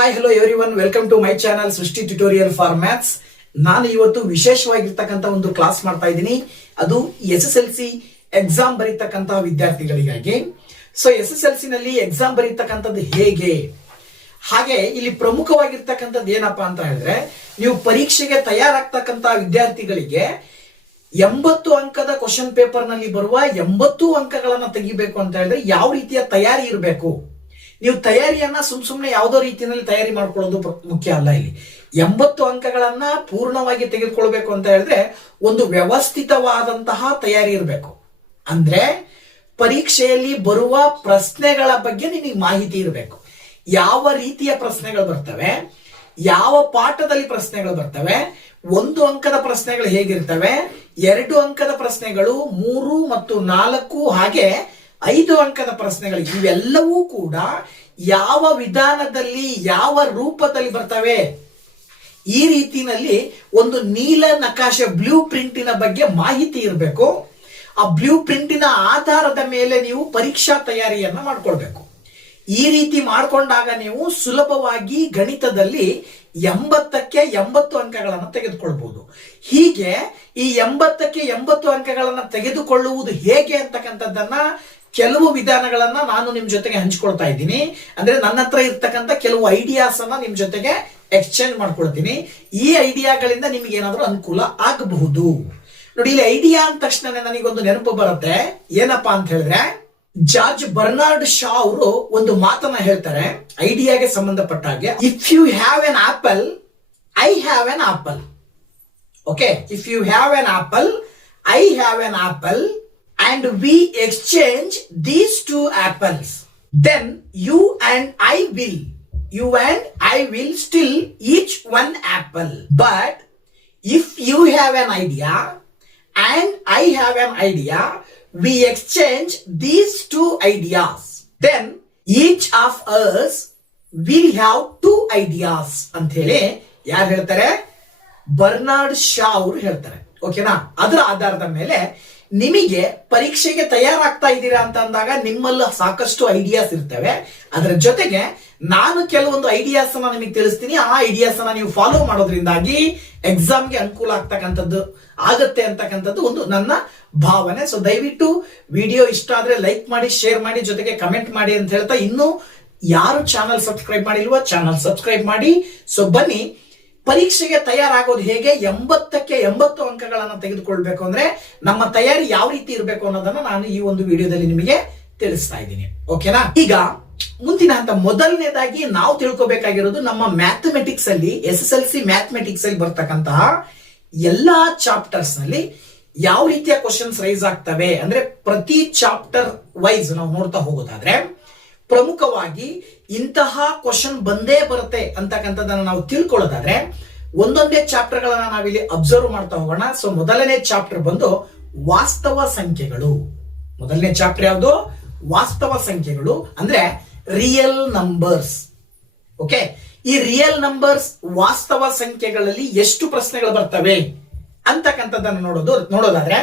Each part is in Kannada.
Hi hello everyone, welcome to my channel Srishti tutorial for maths. ನಾನು ಇವತ್ತು ವಿಶೇಷವಾಗಿರ್ತಕ್ಕಂಥ ಒಂದು ಕ್ಲಾಸ್ ಮಾಡ್ತಾ ಇದ್ದೀನಿ. ಅದು SSLC ಎಕ್ಸಾಮ್ ಬರೀತಕ್ಕಂತಹ ವಿದ್ಯಾರ್ಥಿಗಳಿಗಾಗಿ. ಸೊ SSLC ನಲ್ಲಿ ಎಕ್ಸಾಮ್ ಬರೀತಕ್ಕಂಥದ್ದು ಹೇಗೆ, ಹಾಗೆ ಇಲ್ಲಿ ಪ್ರಮುಖವಾಗಿರ್ತಕ್ಕಂಥದ್ದು ಏನಪ್ಪಾ ಅಂತ ಹೇಳಿದ್ರೆ, ನೀವು ಪರೀಕ್ಷೆಗೆ ತಯಾರಾಗ್ತಕ್ಕಂಥ ವಿದ್ಯಾರ್ಥಿಗಳಿಗೆ 80 ಅಂಕದ ಕ್ವಶನ್ ಪೇಪರ್ ನಲ್ಲಿ ಬರುವ 80 ಅಂಕಗಳನ್ನ ತೆಗಿಬೇಕು ಅಂತ ಹೇಳಿದ್ರೆ ಯಾವ ರೀತಿಯ ತಯಾರಿ ಇರಬೇಕು. ನೀವು ತಯಾರಿಯನ್ನ ಸುಮ್ನೆ ಯಾವುದೋ ರೀತಿಯಲ್ಲಿ ತಯಾರಿ ಮಾಡ್ಕೊಳ್ಳೋದು ಮುಖ್ಯ ಅಲ್ಲ. ಇಲ್ಲಿ 80 ಅಂಕಗಳನ್ನ ಪೂರ್ಣವಾಗಿ ತೆಗೆದುಕೊಳ್ಬೇಕು ಅಂತ ಹೇಳಿದ್ರೆ ಒಂದು ವ್ಯವಸ್ಥಿತವಾದಂತಹ ತಯಾರಿ ಇರಬೇಕು. ಅಂದ್ರೆ ಪರೀಕ್ಷೆಯಲ್ಲಿ ಬರುವ ಪ್ರಶ್ನೆಗಳ ಬಗ್ಗೆ ನಿಮಗೆ ಮಾಹಿತಿ ಇರಬೇಕು. ಯಾವ ರೀತಿಯ ಪ್ರಶ್ನೆಗಳು ಬರ್ತವೆ, ಯಾವ ಪಾಠದಲ್ಲಿ ಪ್ರಶ್ನೆಗಳು ಬರ್ತವೆ, 1 ಅಂಕದ ಪ್ರಶ್ನೆಗಳು ಹೇಗಿರ್ತವೆ, 2 ಅಂಕದ ಪ್ರಶ್ನೆಗಳು, 3 ಮತ್ತು 4 ಹಾಗೆ 5 ಅಂಕದ ಪ್ರಶ್ನೆಗಳು, ಇವೆಲ್ಲವೂ ಕೂಡ ಯಾವ ವಿಧಾನದಲ್ಲಿ ಯಾವ ರೂಪದಲ್ಲಿ ಬರ್ತವೆ, ಈ ರೀತಿನಲ್ಲಿ ಒಂದು ನೀಲ ನಕಾಶೆ ಬ್ಲೂ ಪ್ರಿಂಟಿನ ಬಗ್ಗೆ ಮಾಹಿತಿ ಇರಬೇಕು. ಆ ಬ್ಲೂ ಪ್ರಿಂಟಿನ ಆಧಾರದ ಮೇಲೆ ನೀವು ಪರೀಕ್ಷಾ ತಯಾರಿಯನ್ನ ಮಾಡ್ಕೊಳ್ಬೇಕು. ಈ ರೀತಿ ಮಾಡ್ಕೊಂಡಾಗ ನೀವು ಸುಲಭವಾಗಿ ಗಣಿತದಲ್ಲಿ 80ಕ್ಕೆ 80 ಅಂಕಗಳನ್ನು ತೆಗೆದುಕೊಳ್ಬಹುದು. ಹೀಗೆ ಈ 80ಕ್ಕೆ 80 ಅಂಕಗಳನ್ನು ತೆಗೆದುಕೊಳ್ಳುವುದು ಹೇಗೆ ಅಂತಕ್ಕಂಥದ್ದನ್ನ ಕೆಲವು ವಿಧಾನಗಳನ್ನ ನಾನು ನಿಮ್ ಜೊತೆಗೆ ಹಂಚ್ಕೊಳ್ತಾ ಇದ್ದೀನಿ. ಅಂದ್ರೆ ನನ್ನ ಹತ್ರ ಇರ್ತಕ್ಕಂಥ ಕೆಲವು ಐಡಿಯಾಸ್ ಅನ್ನ ನಿಮ್ ಜೊತೆಗೆ ಎಕ್ಸ್ಚೇಂಜ್ ಮಾಡ್ಕೊಳ್ತೀನಿ. ಈ ಐಡಿಯಾಗಳಿಂದ ನಿಮ್ಗೆ ಏನಾದ್ರೂ ಅನುಕೂಲ ಆಗಬಹುದು. ನೋಡಿ, ಇಲ್ಲಿ ಐಡಿಯಾ ಅಂದ ತಕ್ಷಣ ನನಗೊಂದು ನೆನಪು ಬರುತ್ತೆ. ಏನಪ್ಪಾ ಅಂತ ಹೇಳಿದ್ರೆ, ಜಾರ್ಜ್ ಬರ್ನಾರ್ಡ್ ಶಾ ಅವರು ಒಂದು ಮಾತನ್ನ ಹೇಳ್ತಾರೆ ಐಡಿಯಾಗೆ ಸಂಬಂಧಪಟ್ಟ ಹಾಗೆ. If you have an apple, I have an apple. Okay, if you have an apple, I have an apple, and we exchange these 2 apples, then you and I will still each one apple. But if you have an idea and I have an idea, we exchange these 2 ideas, then each of us will have 2 ideas ಅಂತ ಹೇಳಿ ಯಾರು ಹೇಳ್ತಾರೆ? ಬರ್ನಾರ್ಡ್ ಶಾ ಅವರು ಹೇಳ್ತಾರೆ. ಓಕೆನಾ? ಅದರ ಆಧಾರದ ಮೇಲೆ ನಿಮಗೆ ಪರೀಕ್ಷೆಗೆ ತಯಾರಾಗ್ತಾ ಇದ್ದೀರಾ ಅಂತ ಅಂದಾಗ ನಿಮ್ಮಲ್ಲಿ ಸಾಕಷ್ಟು ಐಡಿಯಾಸ್ ಇರ್ತವೆ. ಅದರ ಜೊತೆಗೆ ನಾನು ಕೆಲವೊಂದು ಐಡಿಯಾಸ್ ಅನ್ನ ನಿಮಗೆ ತಿಳಿಸ್ತೀನಿ. ಆ ಐಡಿಯಾಸ್ ಅನ್ನ ನೀವು ಫಾಲೋ ಮಾಡೋದ್ರಿಂದಾಗಿ ಎಕ್ಸಾಮ್ಗೆ ಅನುಕೂಲ ಆಗ್ತಕ್ಕಂಥದ್ದು ಆಗತ್ತೆ ಅಂತಕ್ಕಂಥದ್ದು ಒಂದು ನನ್ನ ಭಾವನೆ. ಸೊ ದಯವಿಟ್ಟು ವಿಡಿಯೋ ಇಷ್ಟ ಆದ್ರೆ ಲೈಕ್ ಮಾಡಿ, ಶೇರ್ ಮಾಡಿ, ಜೊತೆಗೆ ಕಮೆಂಟ್ ಮಾಡಿ ಅಂತ ಹೇಳ್ತಾ, ಇನ್ನು ಯಾರು ಚಾನಲ್ ಸಬ್ಸ್ಕ್ರೈಬ್ ಮಾಡಿಲ್ವೋ ಚಾನಲ್ ಸಬ್ಸ್ಕ್ರೈಬ್ ಮಾಡಿ. ಸೊ ಬನ್ನಿ, ಪರೀಕ್ಷೆಗೆ ತಯಾರಾಗೋದು ಹೇಗೆ, 80ಕ್ಕೆ 80 ಅಂಕಗಳನ್ನು ತೆಗೆದುಕೊಳ್ಬೇಕು ಅಂದ್ರೆ ನಮ್ಮ ತಯಾರಿ ಯಾವ ರೀತಿ ಇರಬೇಕು ಅನ್ನೋದನ್ನ ನಾನು ಈ ಒಂದು ವಿಡಿಯೋದಲ್ಲಿ ನಿಮಗೆ ತಿಳಿಸ್ತಾ ಇದ್ದೀನಿ. ಓಕೆನಾ? ಈಗ ಮುಂದಿನ ಹಂತ, ಮೊದಲನೇದಾಗಿ ನಾವು ತಿಳ್ಕೊಬೇಕಾಗಿರೋದು ನಮ್ಮ ಮ್ಯಾಥಮೆಟಿಕ್ಸ್ ಅಲ್ಲಿ, SSLC ಮ್ಯಾಥಮೆಟಿಕ್ಸ್ ಅಲ್ಲಿ ಬರ್ತಕ್ಕಂತಹ ಎಲ್ಲಾ ಚಾಪ್ಟರ್ಸ್ ನಲ್ಲಿ ಯಾವ ರೀತಿಯ ಕ್ವಶನ್ಸ್ ರೈಸ್ ಆಗ್ತವೆ ಅಂದ್ರೆ ಪ್ರತಿ ಚಾಪ್ಟರ್ ವೈಸ್ ನಾವು ನೋಡ್ತಾ ಹೋಗೋದಾದ್ರೆ ಪ್ರಮುಖವಾಗಿ ಇಂತಹ ಕ್ವಶನ್ ಬಂದೇ ಬರುತ್ತೆ ಅಂತಕ್ಕಂಥದ್ದನ್ನ ನಾವು ತಿಳ್ಕೊಳ್ಳೋದಾದ್ರೆ ಒಂದೊಂದೇ ಚಾಪ್ಟರ್ ಗಳನ್ನ ನಾವಿಲ್ಲಿ ಅಬ್ಸರ್ವ್ ಮಾಡ್ತಾ ಹೋಗೋಣ. ಸೊ ಮೊದಲನೇ ಚಾಪ್ಟರ್ ಬಂದು ವಾಸ್ತವ ಸಂಖ್ಯೆಗಳು. ಮೊದಲನೇ ಚಾಪ್ಟರ್ ಯಾವುದು? ವಾಸ್ತವ ಸಂಖ್ಯೆಗಳು, ಅಂದ್ರೆ ರಿಯಲ್ ನಂಬರ್ಸ್. ಓಕೆ, ಈ ರಿಯಲ್ ನಂಬರ್ಸ್, ವಾಸ್ತವ ಸಂಖ್ಯೆಗಳಲ್ಲಿ ಎಷ್ಟು ಪ್ರಶ್ನೆಗಳು ಬರ್ತವೆ ಅಂತಕ್ಕಂಥದ್ದನ್ನು ನೋಡೋದಾದ್ರೆ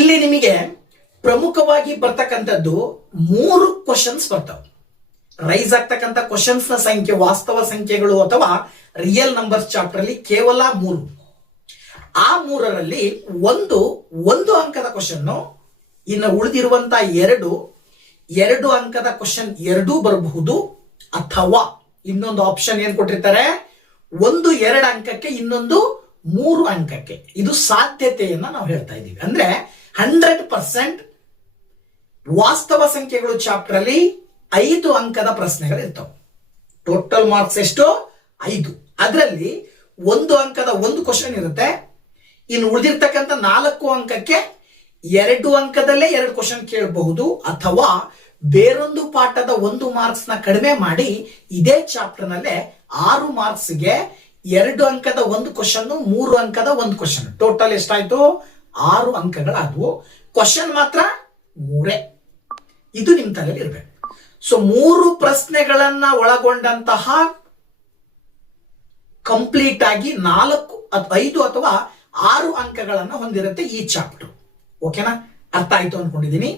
ಇಲ್ಲಿ ನಿಮಗೆ ಪ್ರಮುಖವಾಗಿ ಬರ್ತಕ್ಕಂಥದ್ದು 3 ಕ್ವಶನ್ಸ್ ಬರ್ತವೆ. ರೈಸ್ ಆಗ್ತಕ್ಕಂಥ ಕ್ವಶನ್ಸ್ ನ ಸಂಖ್ಯೆ ವಾಸ್ತವ ಸಂಖ್ಯೆಗಳು ಅಥವಾ ರಿಯಲ್ ನಂಬರ್ಸ್ ಚಾಪ್ಟರ್ ಅಲ್ಲಿ ಕೇವಲ 3. ಆ 3ರಲ್ಲಿ ಒಂದು ಅಂಕದ ಕ್ವಶನ್, ಇನ್ನು ಉಳಿದಿರುವಂತ 2 ಅಂಕದ ಕ್ವಶನ್ ಎರಡೂ ಬರಬಹುದು. ಅಥವಾ ಇನ್ನೊಂದು ಆಪ್ಷನ್ ಏನ್ ಕೊಟ್ಟಿರ್ತಾರೆ, 1 2 ಅಂಕಕ್ಕೆ, ಇನ್ನೊಂದು 3 ಅಂಕಕ್ಕೆ. ಇದು ಸಾಧ್ಯತೆಯನ್ನ ನಾವು ಹೇಳ್ತಾ ಇದ್ದೀವಿ. ಅಂದ್ರೆ 100% ವಾಸ್ತವ ಸಂಖ್ಯೆಗಳು ಚಾಪ್ಟರ್ ಅಲ್ಲಿ 5 ಅಂಕದ ಪ್ರಶ್ನೆಗಳು ಇರ್ತವೆ. ಟೋಟಲ್ ಮಾರ್ಕ್ಸ್ ಎಷ್ಟು? 5. ಅದರಲ್ಲಿ 1 ಅಂಕದ 1 ಕ್ವಶನ್ ಇರುತ್ತೆ. ಇನ್ನು ಉಳಿದಿರ್ತಕ್ಕಂಥ 4 ಅಂಕಕ್ಕೆ 2 ಅಂಕದಲ್ಲೇ 2 ಕ್ವಶನ್ ಕೇಳಬಹುದು. ಅಥವಾ ಬೇರೊಂದು ಪಾಠದ 1 ಮಾರ್ಕ್ಸ್ ನ ಕಡಿಮೆ ಮಾಡಿ ಇದೇ ಚಾಪ್ಟರ್ ನಲ್ಲೇ 6 ಮಾರ್ಕ್ಸ್ ಗೆ 2 ಅಂಕದ 1 ಕ್ವಶನ್, 3 ಅಂಕದ 1 ಕ್ವಶನ್, ಟೋಟಲ್ ಎಷ್ಟಾಯ್ತು? 6 ಅಂಕಗಳಾದವು. ಕ್ವಶನ್ ಮಾತ್ರ 3. ಇದು ನಿಮ್ ತಲೆಯಲ್ಲಿ ಇರಬೇಕು. ಸೊ 3 ಪ್ರಶ್ನೆಗಳನ್ನ ಒಳಗೊಂಡಂತಹ ಕಂಪ್ಲೀಟ್ ಆಗಿ 4, 5 ಅಥವಾ 6 ಅಂಕಗಳನ್ನ ಹೊಂದಿರುತ್ತೆ ಈ ಚಾಪ್ಟರ್. ಓಕೆನಾ? ಅರ್ಥ ಆಯ್ತು ಅನ್ಕೊಂಡಿದ್ದೀನಿ.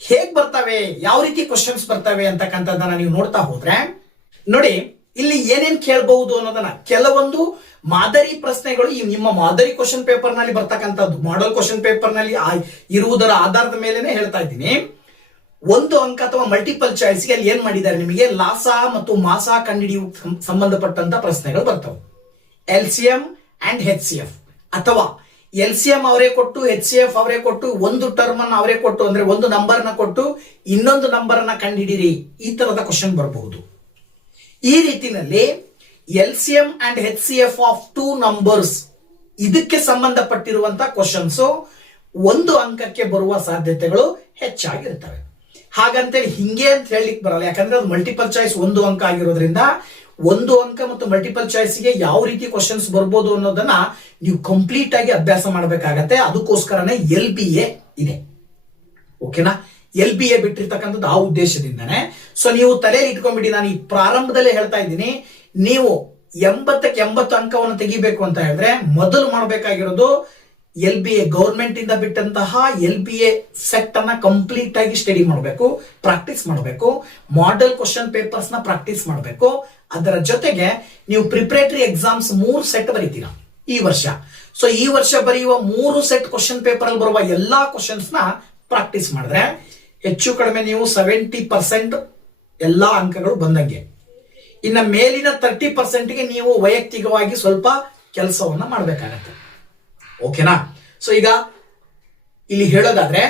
ಹೇಗ್ ಬರ್ತವೆ, ಯಾವ ರೀತಿ ಕ್ವಶನ್ಸ್ ಬರ್ತವೆ ಅಂತಕ್ಕಂಥದ್ದನ್ನ ನೀವು ನೋಡ್ತಾ ಹೋದ್ರೆ ನೋಡಿ, ಇಲ್ಲಿ ಏನೇನ್ ಕೇಳಬಹುದು ಅನ್ನೋದನ್ನ ಕೆಲವೊಂದು ಮಾದರಿ ಪ್ರಶ್ನೆಗಳು ಈ ನಿಮ್ಮ ಮಾದರಿ ಕ್ವಶನ್ ಪೇಪರ್ ನಲ್ಲಿ ಬರ್ತಕ್ಕಂಥದ್ದು ಮಾಡೆಲ್ ಕ್ವಶನ್ ಪೇಪರ್ ನಲ್ಲಿ ಇರುವುದರ ಆಧಾರದ ಮೇಲೆನೆ ಹೇಳ್ತಾ ಇದ್ದೀನಿ. ಒಂದು ಅಂಕ ಅಥವಾ ಮಲ್ಟಿಪಲ್ ಚಾಯ್ಸ್ಗೆ ಅಲ್ಲಿ ಏನ್ ಮಾಡಿದ್ದಾರೆ, ನಿಮಗೆ ಲಾಸಾ ಮತ್ತು ಮಾಸಾ ಕಂಡುಹಿಡಿಯುವ ಸಂಬಂಧಪಟ್ಟಂತ ಪ್ರಶ್ನೆಗಳು ಬರ್ತವೆ. LCM ಅಂಡ್ HCF ಅಥವಾ LCM ಅವರೇ ಕೊಟ್ಟು HCF ಅವರೇ ಕೊಟ್ಟು ಒಂದು ಟರ್ಮ್ ಅನ್ನು ಅವರೇ ಕೊಟ್ಟು ಅಂದ್ರೆ ಒಂದು ನಂಬರ್ ನ ಕೊಟ್ಟು ಇನ್ನೊಂದು ನಂಬರ್ ಅನ್ನ ಕಂಡುಹಿಡಿಯಿರಿ, ಈ ತರದ ಕ್ವಶನ್ ಬರಬಹುದು. ಈ ರೀತಿನಲ್ಲಿ LCM and HCF of 2 numbers ಇದಕ್ಕೆ ಸಂಬಂಧಪಟ್ಟಿರುವಂತಹ ಕ್ವಶನ್ಸ್ ಒಂದು ಅಂಕಕ್ಕೆ ಬರುವ ಸಾಧ್ಯತೆಗಳು ಹೆಚ್ಚಾಗಿರ್ತವೆ. ಹಾಗಂತೇಳಿ ಹಿಂಗೆ ಅಂತ ಹೇಳಲಿಕ್ಕೆ ಬರಲ್ಲ, ಯಾಕಂದ್ರೆ ಅದು ಮಲ್ಟಿಪಲ್ ಚಾಯ್ಸ್ ಒಂದು ಅಂಕ ಆಗಿರೋದ್ರಿಂದ ಒಂದು ಅಂಕ ಮತ್ತು ಮಲ್ಟಿಪಲ್ ಚಾಯ್ಸ್ಗೆ ಯಾವ ರೀತಿ ಕ್ವಶನ್ಸ್ ಬರ್ಬೋದು ಅನ್ನೋದನ್ನ ನೀವು ಕಂಪ್ಲೀಟ್ ಆಗಿ ಅಭ್ಯಾಸ ಮಾಡಬೇಕಾಗತ್ತೆ. ಅದಕ್ಕೋಸ್ಕರನೇ LBA ಇದೆ. ಓಕೆನಾ, LBA ಬಿಟ್ಟಿರ್ತಕ್ಕಂಥದ್ದು ಆ ಉದ್ದೇಶದಿಂದನೇ. ಸೊ ನೀವು ತಲೆಯಲ್ಲಿ ಇಟ್ಕೊಂಡ್ಬಿಡಿ, ನಾನು ಈ ಪ್ರಾರಂಭದಲ್ಲೇ ಹೇಳ್ತಾ ಇದ್ದೀನಿ, ನೀವು 80ಕ್ಕೆ 80 ಅಂಕವನ್ನು ತೆಗಿಬೇಕು ಅಂತ ಹೇಳಿದ್ರೆ ಮೊದಲು ಮಾಡಬೇಕಾಗಿರೋದು LBA ಗೌರ್ಮೆಂಟ್ ಇಂದ ಬಿಟ್ಟಂತಹ LBA ಸೆಟ್ ಅನ್ನ ಕಂಪ್ಲೀಟ್ ಆಗಿ ಸ್ಟಡಿ ಮಾಡಬೇಕು, ಪ್ರಾಕ್ಟೀಸ್ ಮಾಡಬೇಕು. ಮಾಡೆಲ್ ಕ್ವಶನ್ ಪೇಪರ್ಸ್ ನ ಪ್ರಾಕ್ಟೀಸ್ ಮಾಡಬೇಕು. ಅದರ ಜೊತೆಗೆ ನೀವು ಪ್ರಿಪರೇಟರಿ ಎಕ್ಸಾಮ್ಸ್ 3 ಸೆಟ್ ಬರೀತೀರಾ ಈ ವರ್ಷ. ಸೊ ಈ ವರ್ಷ ಬರೆಯುವ 3 ಸೆಟ್ ಕ್ವಶನ್ ಪೇಪರ್ ಅಲ್ಲಿ ಬರುವ ಎಲ್ಲಾ ಕ್ವಶನ್ಸ್ ನ ಪ್ರಾಕ್ಟೀಸ್ ಮಾಡಿದ್ರೆ ಹೆಚ್ಚು ಕಡಿಮೆ ನೀವು 70% ಎಲ್ಲಾ ಅಂಕಗಳು ಬಂದಂಗೆ. ಇನ್ನು ಮೇಲಿನ 30%ಗೆ ನೀವು ವೈಯಕ್ತಿಕವಾಗಿ ಸ್ವಲ್ಪ ಕೆಲಸವನ್ನ ಮಾಡಬೇಕಾಗತ್ತೆ. ಓಕೆನಾ. ಸೊ ಈಗ ಇಲ್ಲಿ ಹೇಳೋದಾದ್ರೆ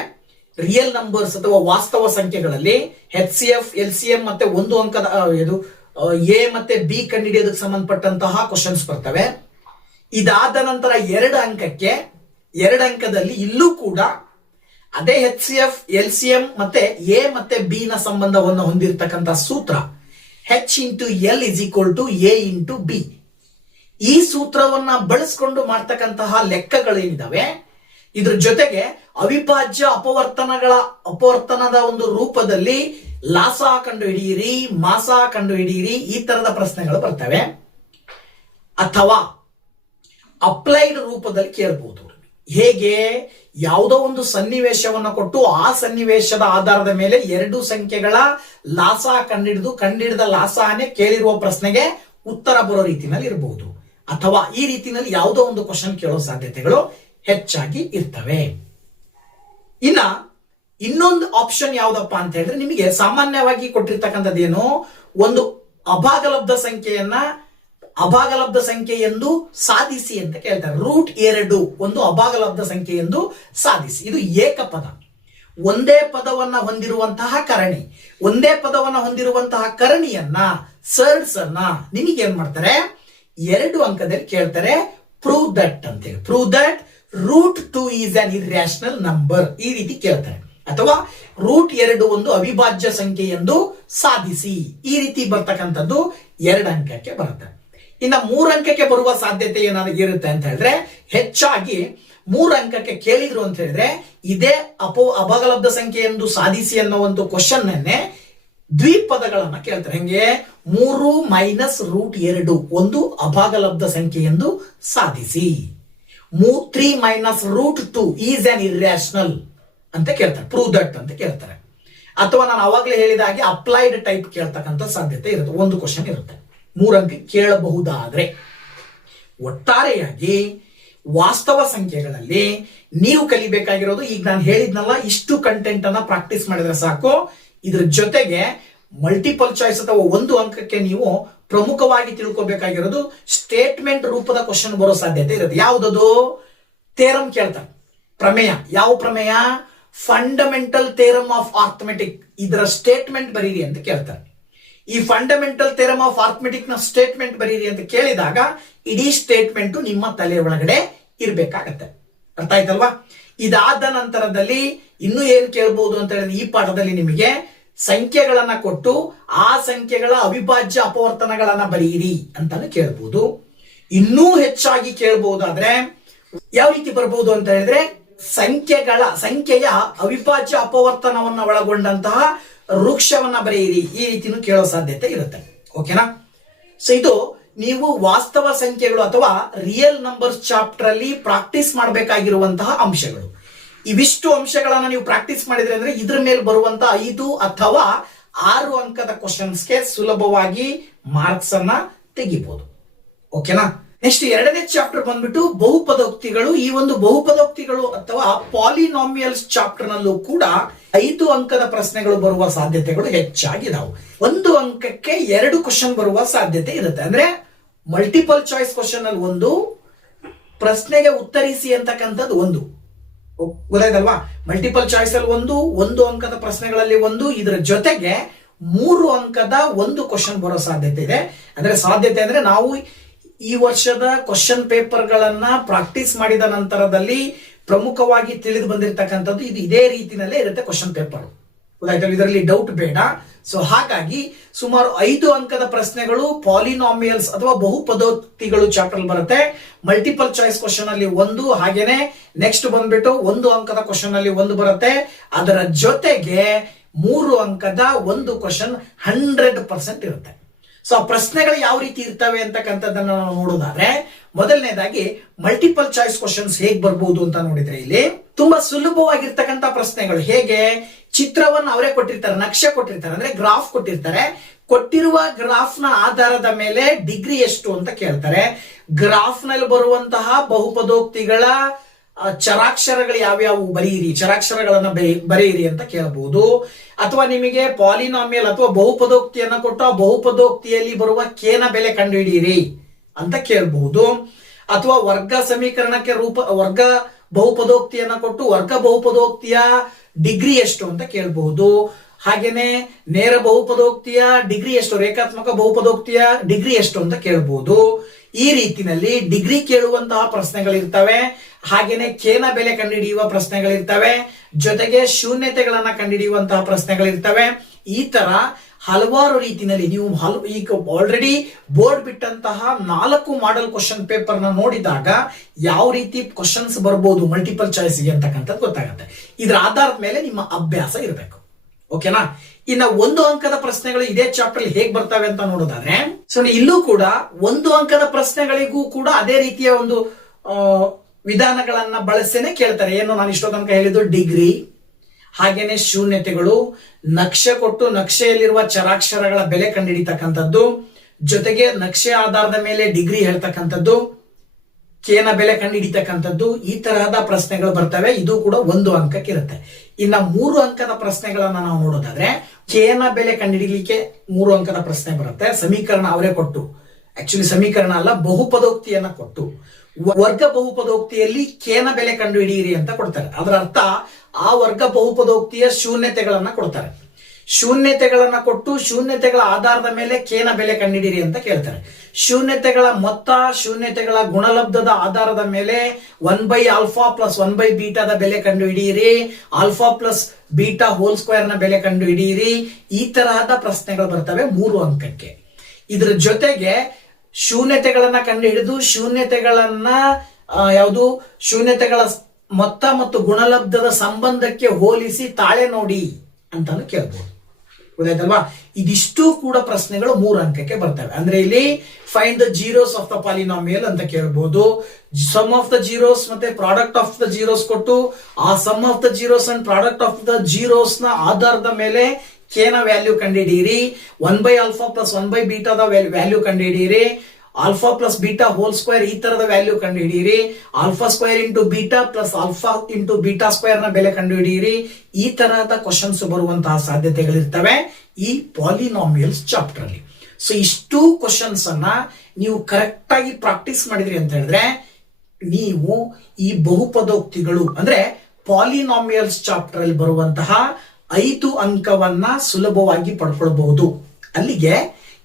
ರಿಯಲ್ ನಂಬರ್ಸ್ ಅಥವಾ ವಾಸ್ತವ ಸಂಖ್ಯೆಗಳಲ್ಲಿ HCF, LCM ಮತ್ತೆ ಒಂದು ಅಂಕದ ಇದು A ಮತ್ತೆ B ಕಂಡುಹಿಡಿಯೋದಕ್ಕೆ ಸಂಬಂಧಪಟ್ಟಂತಹ ಕ್ವಶನ್ಸ್ ಬರ್ತವೆ. ಇದಾದ ನಂತರ 2 ಅಂಕದಲ್ಲಿ ಇಲ್ಲೂ ಕೂಡ ಅದೇ HCF, LCM ಮತ್ತೆ A ಮತ್ತೆ B ನ ಸಂಬಂಧವನ್ನು ಹೊಂದಿರತಕ್ಕಂತ ಸೂತ್ರ H×L = A × B. ಈ ಸೂತ್ರವನ್ನ ಬಳಸಿಕೊಂಡು ಮಾಡ್ತಕ್ಕಂತಹ ಲೆಕ್ಕಗಳೇನಿದಾವೆ, ಇದ್ರ ಜೊತೆಗೆ ಅವಿಭಾಜ್ಯ ಅಪವರ್ತನದ ಒಂದು ರೂಪದಲ್ಲಿ ಲಾಸಾ ಕಂಡು ಹಿಡಿಯಿರಿ, ಮಾಸಾ ಕಂಡು ಹಿಡಿಯಿರಿ, ಈ ತರದ ಪ್ರಶ್ನೆಗಳು ಬರ್ತವೆ. ಅಥವಾ ಅಪ್ಲೈಡ್ ರೂಪದಲ್ಲಿ ಕೇಳಬಹುದು. ಹೇಗೆ, ಯಾವುದೋ ಒಂದು ಸನ್ನಿವೇಶವನ್ನು ಕೊಟ್ಟು ಆ ಸನ್ನಿವೇಶದ ಆಧಾರದ ಮೇಲೆ 2 ಸಂಖ್ಯೆಗಳ ಲಾಸಾ ಕಂಡಿಡಿದ ಲಾಸಾನೇ ಕೇಳಿರುವ ಪ್ರಶ್ನೆಗೆ ಉತ್ತರ ಬರೋ ರೀತಿನಲ್ಲಿ ಇರಬಹುದು. ಅಥವಾ ಈ ರೀತಿಯಲ್ಲಿ ಯಾವುದೋ ಒಂದು ಕ್ವಶನ್ ಕೇಳೋ ಸಾಧ್ಯತೆಗಳು ಹೆಚ್ಚಾಗಿ ಇರ್ತವೆ. ಇನ್ನೊಂದು ಆಪ್ಷನ್ ಯಾವ್ದಪ್ಪ ಅಂತ ಹೇಳಿದ್ರೆ, ನಿಮಗೆ ಸಾಮಾನ್ಯವಾಗಿ ಕೊಟ್ಟಿರ್ತಕ್ಕಂಥದ್ದೇನು, ಒಂದು ಅಭಾಗಲಬ್ಧ ಸಂಖ್ಯೆ ಎಂದು ಸಾಧಿಸಿ ಅಂತ ಕೇಳ್ತಾರೆ. √2 ಒಂದು ಅಭಾಗಲಬ್ಧ ಸಂಖ್ಯೆ ಎಂದು ಸಾಧಿಸಿ. ಇದು ಏಕಪದ, ಒಂದೇ ಪದವನ್ನ ಹೊಂದಿರುವಂತಹ ಕರಣಿ. ಒಂದೇ ಪದವನ್ನ ಹೊಂದಿರುವಂತಹ ಕರಣಿಯನ್ನ ಸರ್ಡ್ಸ್ ಅನ್ನ ನಿಮಗೆ ಏನ್ ಮಾಡ್ತಾರೆ, 2 ಅಂಕದಲ್ಲಿ ಕೇಳ್ತಾರೆ. ಪ್ರೂವ್ ದಟ್ ಅಂತ ಹೇಳಿ, prove that √2 is an irrational number, ಈ ರೀತಿ ಕೇಳ್ತಾರೆ. ಅಥವಾ √2 ಒಂದು ಅವಿಭಾಜ್ಯ ಸಂಖ್ಯೆ ಎಂದು ಸಾಧಿಸಿ, ಈ ರೀತಿ ಬರ್ತಕ್ಕಂಥದ್ದು 2 ಅಂಕಕ್ಕೆ ಬರುತ್ತೆ. ಇನ್ನು 3 ಅಂಕಕ್ಕೆ ಬರುವ ಸಾಧ್ಯತೆ ಏನಾದ್ರು ಇರುತ್ತೆ ಅಂತ ಹೇಳಿದ್ರೆ, ಹೆಚ್ಚಾಗಿ 3 ಅಂಕಕ್ಕೆ ಕೇಳಿದ್ರು ಅಂತ ಹೇಳಿದ್ರೆ ಇದೇ ಅಭಾಗಲಬ್ಧ ಸಂಖ್ಯೆ ಎಂದು ಸಾಧಿಸಿ ಅನ್ನೋ ಒಂದು ಕ್ವಶನ್ ಅನ್ನೇ ದ್ವಿಪದಗಳನ್ನ ಕೇಳ್ತಾರೆ. ಹೆಂಗೆ, 3 - √2 ಒಂದು ಅಭಾಗಲಬ್ಧ ಸಂಖ್ಯೆ ಎಂದು ಸಾಧಿಸಿ. 3 - √2 ಈಸ್ ಅನ್ ಇರ್ಯಾಷನಲ್ ಅಂತ ಕೇಳ್ತಾರೆ, ಪ್ರೂವ್ ದಟ್ ಅಂತ ಕೇಳ್ತಾರೆ. ಅಥವಾ ನಾನು ಅವಾಗಲೇ ಹೇಳಿದ ಹಾಗೆ ಅಪ್ಲೈಡ್ ಟೈಪ್ ಕೇಳ್ತಕ್ಕಂಥ ಸಾಧ್ಯತೆ ಇರುತ್ತೆ. ಒಂದು ಕ್ವಶನ್ ಇರುತ್ತೆ, 3 ಅಂಕ ಕೇಳಬಹುದಾದ್ರೆ. ಒಟ್ಟಾರೆಯಾಗಿ ವಾಸ್ತವ ಸಂಖ್ಯೆಗಳಲ್ಲಿ ನೀವು ಕಲಿಬೇಕಾಗಿರೋದು, ಈಗ ನಾನು ಹೇಳಿದ್ನಲ್ಲ, ಇಷ್ಟು ಕಂಟೆಂಟ್ ಅನ್ನ ಪ್ರಾಕ್ಟೀಸ್ ಮಾಡಿದ್ರೆ ಸಾಕು. ಇದ್ರ ಜೊತೆಗೆ ಮಲ್ಟಿಪಲ್ ಚಾಯ್ಸ್ ಅಥವಾ ಒಂದು ಅಂಕಕ್ಕೆ ನೀವು ಪ್ರಮುಖವಾಗಿ ತಿಳ್ಕೊಬೇಕಾಗಿರೋದು ಸ್ಟೇಟ್ಮೆಂಟ್ ರೂಪದ ಕ್ವಶನ್ ಬರೋ ಸಾಧ್ಯತೆ ಇರುತ್ತೆ. ಯಾವುದದು, ಥೇರಮ್ ಕೇಳ್ತಾರೆ, ಪ್ರಮೇಯ. ಯಾವ ಪ್ರಮೇಯ, ಫಂಡಮೆಂಟಲ್ ಥೇರಮ್ ಆಫ್ ಆರ್ಥಮೆಟಿಕ್. ಇದರ ಸ್ಟೇಟ್ಮೆಂಟ್ ಬರೀರಿ ಅಂತ ಕೇಳ್ತಾರೆ. ಈ ಫಂಡಮೆಂಟಲ್ ಥೇರಮ್ ಆಫ್ ಆರ್ಥಮೆಟಿಕ್ ನ ಸ್ಟೇಟ್ಮೆಂಟ್ ಬರೀರಿ ಅಂತ ಕೇಳಿದಾಗ ಇಡೀ ಸ್ಟೇಟ್ಮೆಂಟ್ ನಿಮ್ಮ ತಲೆ ಒಳಗಡೆ ಇರ್ಬೇಕಾಗತ್ತೆ. ಅರ್ಥ ಆಯ್ತಲ್ವಾ? ಇದಾದ ನಂತರದಲ್ಲಿ ಇನ್ನು ಏನ್ ಕೇಳಬಹುದು ಅಂತ ಹೇಳಿದ್ರೆ, ಈ ಪಾಠದಲ್ಲಿ ನಿಮಗೆ ಸಂಖ್ಯೆಗಳನ್ನ ಕೊಟ್ಟು ಆ ಸಂಖ್ಯೆಗಳ ಅವಿಭಾಜ್ಯ ಅಪವರ್ತನಗಳನ್ನ ಬರೆಯಿರಿ ಅಂತಾನು ಕೇಳಬಹುದು. ಇನ್ನೂ ಹೆಚ್ಚಾಗಿ ಕೇಳಬಹುದಾದ್ರೆ ಯಾವ ರೀತಿ ಬರಬಹುದು ಅಂತ ಹೇಳಿದ್ರೆ, ಸಂಖ್ಯೆಯ ಅವಿಭಾಜ್ಯ ಅಪವರ್ತನವನ್ನ ಒಳಗೊಂಡಂತಹ ವೃಕ್ಷವನ್ನ ಬರೆಯಿರಿ, ಈ ರೀತಿನೂ ಕೇಳೋ ಸಾಧ್ಯತೆ ಇರುತ್ತೆ. ಓಕೆನಾ. ಸೊ ಇದು ನೀವು ವಾಸ್ತವ ಸಂಖ್ಯೆಗಳು ಅಥವಾ ರಿಯಲ್ ನಂಬರ್ಸ್ ಚಾಪ್ಟರ್ ಅಲ್ಲಿ ಪ್ರಾಕ್ಟೀಸ್ ಮಾಡಬೇಕಾಗಿರುವಂತಹ ಅಂಶಗಳು. ಇವಿಷ್ಟು ಅಂಶಗಳನ್ನ ನೀವು ಪ್ರಾಕ್ಟೀಸ್ ಮಾಡಿದ್ರೆ ಅಂದ್ರೆ ಇದ್ರ ಮೇಲೆ ಬರುವಂತಹ 5 ಅಥವಾ 6 ಅಂಕದ ಕ್ವಶನ್ಸ್ಗೆ ಸುಲಭವಾಗಿ ಮಾರ್ಕ್ಸ್ ಅನ್ನ ತೆಗಿಬಹುದು. ಓಕೆನಾ. ನೆಕ್ಸ್ಟ್ ಎರಡನೇ ಚಾಪ್ಟರ್ ಬಂದ್ಬಿಟ್ಟು ಬಹುಪದೋಕ್ತಿಗಳು. ಈ ಒಂದು ಬಹುಪದೋಕ್ತಿಗಳು ಅಥವಾ ಪಾಲಿನಾಮಿಯಲ್ಸ್ ಚಾಪ್ಟರ್ ನಲ್ಲೂ ಕೂಡ 5 ಅಂಕದ ಪ್ರಶ್ನೆಗಳು ಬರುವ ಸಾಧ್ಯತೆಗಳು ಹೆಚ್ಚಾಗಿದಾವೆ. 1 ಅಂಕಕ್ಕೆ 2 ಕ್ವಶನ್ ಬರುವ ಸಾಧ್ಯತೆ ಇರುತ್ತೆ. ಅಂದ್ರೆ ಮಲ್ಟಿಪಲ್ ಚಾಯ್ಸ್ ಕ್ವಶನ್ ಅಲ್ಲಿ 1, ಪ್ರಶ್ನೆಗೆ ಉತ್ತರಿಸಿ ಅಂತಕ್ಕಂಥದ್ದು 1. ಗೊತ್ತಾಯ್ತಲ್ವಾ. ಮಲ್ಟಿಪಲ್ ಚಾಯ್ಸ್ ಅಲ್ಲಿ 1 ಅಂಕದ ಪ್ರಶ್ನೆಗಳಲ್ಲಿ 1, ಇದರ ಜೊತೆಗೆ 3 ಅಂಕದ 1 ಕ್ವಶನ್ ಬರೋ ಸಾಧ್ಯತೆ ಇದೆ. ಅಂದ್ರೆ ಸಾಧ್ಯತೆ ಅಂದ್ರೆ ನಾವು ಈ ವರ್ಷದ ಕ್ವಶನ್ ಪೇಪರ್ ಗಳನ್ನ ಪ್ರಾಕ್ಟೀಸ್ ಮಾಡಿದ ನಂತರದಲ್ಲಿ ಪ್ರಮುಖವಾಗಿ ತಿಳಿದು ಬಂದಿರತಕ್ಕಂಥದ್ದು ಇದು ಇದೇ ರೀತಿನಲ್ಲೇ ಇರುತ್ತೆ ಕ್ವಶನ್ ಪೇಪರ್. ಗೊತ್ತಾಯ್ತಲ್ಲ, ಇದರಲ್ಲಿ ಡೌಟ್ ಬೇಡ. ಸೊ ಹಾಗಾಗಿ ಸುಮಾರು 5 ಅಂಕದ ಪ್ರಶ್ನೆಗಳು ಪಾಲಿನಾಮಿಯಲ್ಸ್ ಅಥವಾ ಬಹುಪದೋಕ್ತಿಗಳು ಚಾಪ್ಟರ್ ಬರುತ್ತೆ. ಮಲ್ಟಿಪಲ್ ಚಾಯ್ಸ್ ಕ್ವಶನ್ ಅಲ್ಲಿ 1, ಹಾಗೇನೆ ನೆಕ್ಸ್ಟ್ ಬಂದ್ಬಿಟ್ಟು 1 ಅಂಕದ ಕ್ವಶನ್ ಅಲ್ಲಿ 1 ಬರುತ್ತೆ. ಅದರ ಜೊತೆಗೆ 3 ಅಂಕದ 1 ಕ್ವಶನ್ 100% ಇರುತ್ತೆ. ಸೊ ಆ ಪ್ರಶ್ನೆಗಳು ಯಾವ ರೀತಿ ಇರ್ತವೆ ಅಂತಕ್ಕಂಥದ್ದನ್ನ ನಾವು ನೋಡೋದಾದ್ರೆ, ಮೊದಲನೇದಾಗಿ ಮಲ್ಟಿಪಲ್ ಚಾಯ್ಸ್ ಕ್ವಶನ್ಸ್ ಹೇಗ್ ಬರ್ಬೋದು ಅಂತ ನೋಡಿದ್ರೆ ಇಲ್ಲಿ ತುಂಬಾ ಸುಲಭವಾಗಿರ್ತಕ್ಕಂಥ ಪ್ರಶ್ನೆಗಳು. ಹೇಗೆ? ಚಿತ್ರವನ್ನು ಅವರೇ ಕೊಟ್ಟಿರ್ತಾರೆ, ನಕ್ಷೆ ಕೊಟ್ಟಿರ್ತಾರೆ, ಅಂದ್ರೆ ಗ್ರಾಫ್ ಕೊಟ್ಟಿರ್ತಾರೆ. ಕೊಟ್ಟಿರುವ ಗ್ರಾಫ್ ನ ಆಧಾರದ ಮೇಲೆ ಡಿಗ್ರಿ ಎಷ್ಟು ಅಂತ ಕೇಳ್ತಾರೆ. ಗ್ರಾಫ್ ನಲ್ಲಿ ಬರುವಂತಹ ಬಹುಪದೋಕ್ತಿಗಳ ಚರಾಕ್ಷರಗಳು ಯಾವ್ಯಾವು ಬರೆಯಿರಿ, ಚರಾಕ್ಷರಗಳನ್ನ ಬರೆಯಿರಿ ಅಂತ ಕೇಳಬಹುದು. ಅಥವಾ ನಿಮಗೆ ಪಾಲಿನಾಮಿಯಲ್ ಅಥವಾ ಬಹುಪದೋಕ್ತಿಯನ್ನ ಕೊಟ್ಟು ಆ ಬಹುಪದೋಕ್ತಿಯಲ್ಲಿ ಬರುವ ಕೇನ ಬೆಲೆ ಕಂಡುಹಿಡಿಯಿರಿ ಅಂತ ಕೇಳಬಹುದು. ಅಥವಾ ವರ್ಗ ಸಮೀಕರಣಕ್ಕೆ ವರ್ಗ ಬಹುಪದೋಕ್ತಿಯನ್ನ ಕೊಟ್ಟು ವರ್ಗ ಬಹುಪದೋಕ್ತಿಯ ಡಿಗ್ರಿ ಎಷ್ಟು ಅಂತ ಕೇಳಬಹುದು. ಹಾಗೇನೆ ನೇರ ಬಹುಪದೋಕ್ತಿಯ ಡಿಗ್ರಿ ಎಷ್ಟು, ರೇಖಾತ್ಮಕ ಬಹುಪದೋಕ್ತಿಯ ಡಿಗ್ರಿ ಎಷ್ಟು ಅಂತ ಕೇಳಬಹುದು. ಈ ರೀತಿನಲ್ಲಿ ಡಿಗ್ರಿ ಕೇಳುವಂತಹ ಪ್ರಶ್ನೆಗಳಿರ್ತವೆ. ಹಾಗೇನೆ ಕೇನ ಬೆಲೆ ಕಂಡುಹಿಡಿಯುವ ಪ್ರಶ್ನೆಗಳಿರ್ತವೆ. ಜೊತೆಗೆ ಶೂನ್ಯತೆಗಳನ್ನ ಕಂಡುಹಿಡಿಯುವಂತಹ ಪ್ರಶ್ನೆಗಳಿರ್ತವೆ. ಈ ತರ ಹಲವಾರು ರೀತಿಯಲ್ಲಿ ನೀವು ಈಗ ಆಲ್ರೆಡಿ ಬೋರ್ಡ್ ಬಿಟ್ಟಂತಹ 4 ಮಾಡೆಲ್ ಕ್ವಶನ್ ಪೇಪರ್ ನ ನೋಡಿದಾಗ ಯಾವ ರೀತಿ ಕ್ವಶನ್ಸ್ ಬರ್ಬೋದು ಮಲ್ಟಿಪಲ್ ಚಾಯ್ಸ್ ಗೆ ಅಂತಕ್ಕಂಥದ್ದು ಗೊತ್ತಾಗುತ್ತೆ. ಇದರ ಆಧಾರದ ಮೇಲೆ ನಿಮ್ಮ ಅಭ್ಯಾಸ ಇರಬೇಕು. ಓಕೆನಾ. ಇನ್ನ 1 ಅಂಕದ ಪ್ರಶ್ನೆಗಳು ಇದೇ ಚಾಪ್ಟರ್ ಹೇಗ್ ಬರ್ತವೆ ಅಂತ ನೋಡೋದಾದ್ರೆ, ಸೊ ಇಲ್ಲೂ ಕೂಡ 1 ಅಂಕದ ಪ್ರಶ್ನೆಗಳಿಗೂ ಕೂಡ ಅದೇ ರೀತಿಯ ಒಂದು ವಿಧಾನಗಳನ್ನ ಬಳಸೇನೆ ಕೇಳ್ತಾರೆ. ಏನು ನಾನು ಇಷ್ಟೋ ತನಕ ಹೇಳಿದ್ದು ಡಿಗ್ರಿ, ಹಾಗೇನೆ ಶೂನ್ಯತೆಗಳು, ನಕ್ಷೆ ಕೊಟ್ಟು ನಕ್ಷೆಯಲ್ಲಿರುವ ಚರಾಕ್ಷರಗಳ ಬೆಲೆ ಕಂಡುಹಿಡಿತಕ್ಕಂಥದ್ದು, ಜೊತೆಗೆ ನಕ್ಷೆ ಆಧಾರದ ಮೇಲೆ ಡಿಗ್ರಿ ಹೇಳ್ತಕ್ಕಂಥದ್ದು, ಕೇನ ಬೆಲೆ ಕಂಡುಹಿಡಿತಕ್ಕಂಥದ್ದು, ಈ ತರಹದ ಪ್ರಶ್ನೆಗಳು ಬರ್ತವೆ. ಇದು ಕೂಡ 1 ಅಂಕಕ್ಕೆ ಇರುತ್ತೆ. ಇನ್ನ 3 ಅಂಕದ ಪ್ರಶ್ನೆಗಳನ್ನ ನಾವು ನೋಡೋದಾದ್ರೆ, ಕೇನ ಬೆಲೆ ಕಂಡುಹಿಡಿಲಿಕ್ಕೆ 3 ಅಂಕದ ಪ್ರಶ್ನೆ ಬರುತ್ತೆ. ಸಮೀಕರಣ ಅವರೇ ಕೊಟ್ಟು, ಆಕ್ಚುಲಿ ಸಮೀಕರಣ ಅಲ್ಲ, ಬಹುಪದೋಕ್ತಿಯನ್ನ ಕೊಟ್ಟು ವರ್ಗ ಬಹುಪದೋಕ್ತಿಯಲ್ಲಿ ಕೇನ ಬೆಲೆ ಕಂಡುಹಿಡಿಯಿರಿ ಅಂತ ಕೊಡ್ತಾರೆ. ಅದರ ಅರ್ಥ ಆ ವರ್ಗ ಬಹುಪದೋಕ್ತಿಯ ಶೂನ್ಯತೆಗಳನ್ನ ಕೊಡ್ತಾರೆ. ಶೂನ್ಯತೆಗಳನ್ನ ಕೊಟ್ಟು ಶೂನ್ಯತೆಗಳ ಆಧಾರದ ಮೇಲೆ ಕೇನ ಬೆಲೆ ಕಂಡುಹಿಡಿಯಿರಿ ಅಂತ ಕೇಳ್ತಾರೆ. ಶೂನ್ಯತೆಗಳ ಮೊತ್ತ, ಶೂನ್ಯತೆಗಳ ಗುಣಲಬ್ಧದ ಆಧಾರದ ಮೇಲೆ 1/α + 1/β ಬೆಲೆ ಕಂಡುಹಿಡಿಯಿರಿ, α + β ಹೋಲ್ ಸ್ಕ್ವೇರ್ ನ ಬೆಲೆ ಕಂಡುಹಿಡಿಯಿರಿ. ಈ ತರಹದ ಪ್ರಶ್ನೆಗಳು ಬರ್ತವೆ 3 ಅಂಕಕ್ಕೆ. ಇದರ ಜೊತೆಗೆ ಶೂನ್ಯತೆಗಳನ್ನ ಕಂಡುಹಿಡಿದು ಶೂನ್ಯತೆಗಳನ್ನ ಶೂನ್ಯತೆಗಳ ಮೊತ್ತ ಮತ್ತು ಗುಣಲಬ್ಧದ ಸಂಬಂಧಕ್ಕೆ ಹೋಲಿಸಿ ತಾಳೆ ನೋಡಿ ಅಂತಾನು ಕೇಳಬಹುದು. ಗೊತ್ತಾಯ್ತಲ್ವಾ. ಇದಿಷ್ಟು ಕೂಡ ಪ್ರಶ್ನೆಗಳು 3 ಅಂಕಕ್ಕೆ ಬರ್ತವೆ. ಅಂದ್ರೆ ಇಲ್ಲಿ find the zeros of the polynomial ಅಂತ ಕೇಳಬಹುದು. ಸಮ್ ಆಫ್ ದ ಜೀರೋಸ್ ಮತ್ತೆ ಪ್ರಾಡಕ್ಟ್ ಆಫ್ ದ ಜೀರೋಸ್ ಕೊಟ್ಟು ಆ sum of the zeros and product of the zeros ನ ಆಧಾರದ ಮೇಲೆ ಕೇನ ವ್ಯಾಲ್ಯೂ ಕಂಡುಹಿಡಿಯಿರಿ. 1/α + 1/β ದ ವ್ಯಾಲ್ಯೂ ಕಂಡುಹಿಡಿಯಿರಿ. α + β ಹೋಲ್ ಸ್ಕ್ವೇರ್ ಈ ತರದ ವ್ಯಾಲ್ಯೂ ಕಂಡುಹಿಡಿಯಿರಿ. α² × β + α × β² ನ ಬೆಲೆ ಕಂಡುಹಿಡಿಯಿರಿ. ಈ ತರಹದ ಕ್ವಶನ್ಸ್ ಬರುವಂತಹ ಸಾಧ್ಯತೆಗಳಿರ್ತವೆ ಈ ಪಾಲಿನಾಮಿಯಲ್ಸ್ ಚಾಪ್ಟರ್ ಅಲ್ಲಿ. ಸೊ ಇಷ್ಟು ಕ್ವಶನ್ಸ್ ಅನ್ನ ನೀವು ಕರೆಕ್ಟ್ ಆಗಿ ಪ್ರಾಕ್ಟೀಸ್ ಮಾಡಿದ್ರಿ ಅಂತ ಹೇಳಿದ್ರೆ ನೀವು ಈ ಬಹುಪದೋಕ್ತಿಗಳು ಅಂದ್ರೆ ಪಾಲಿನಾಮಿಯಲ್ಸ್ ಚಾಪ್ಟರ್ ಅಲ್ಲಿ ಬರುವಂತಹ 5 ಅಂಕವನ್ನ ಸುಲಭವಾಗಿ ಪಡ್ಕೊಳ್ಬಹುದು. ಅಲ್ಲಿಗೆ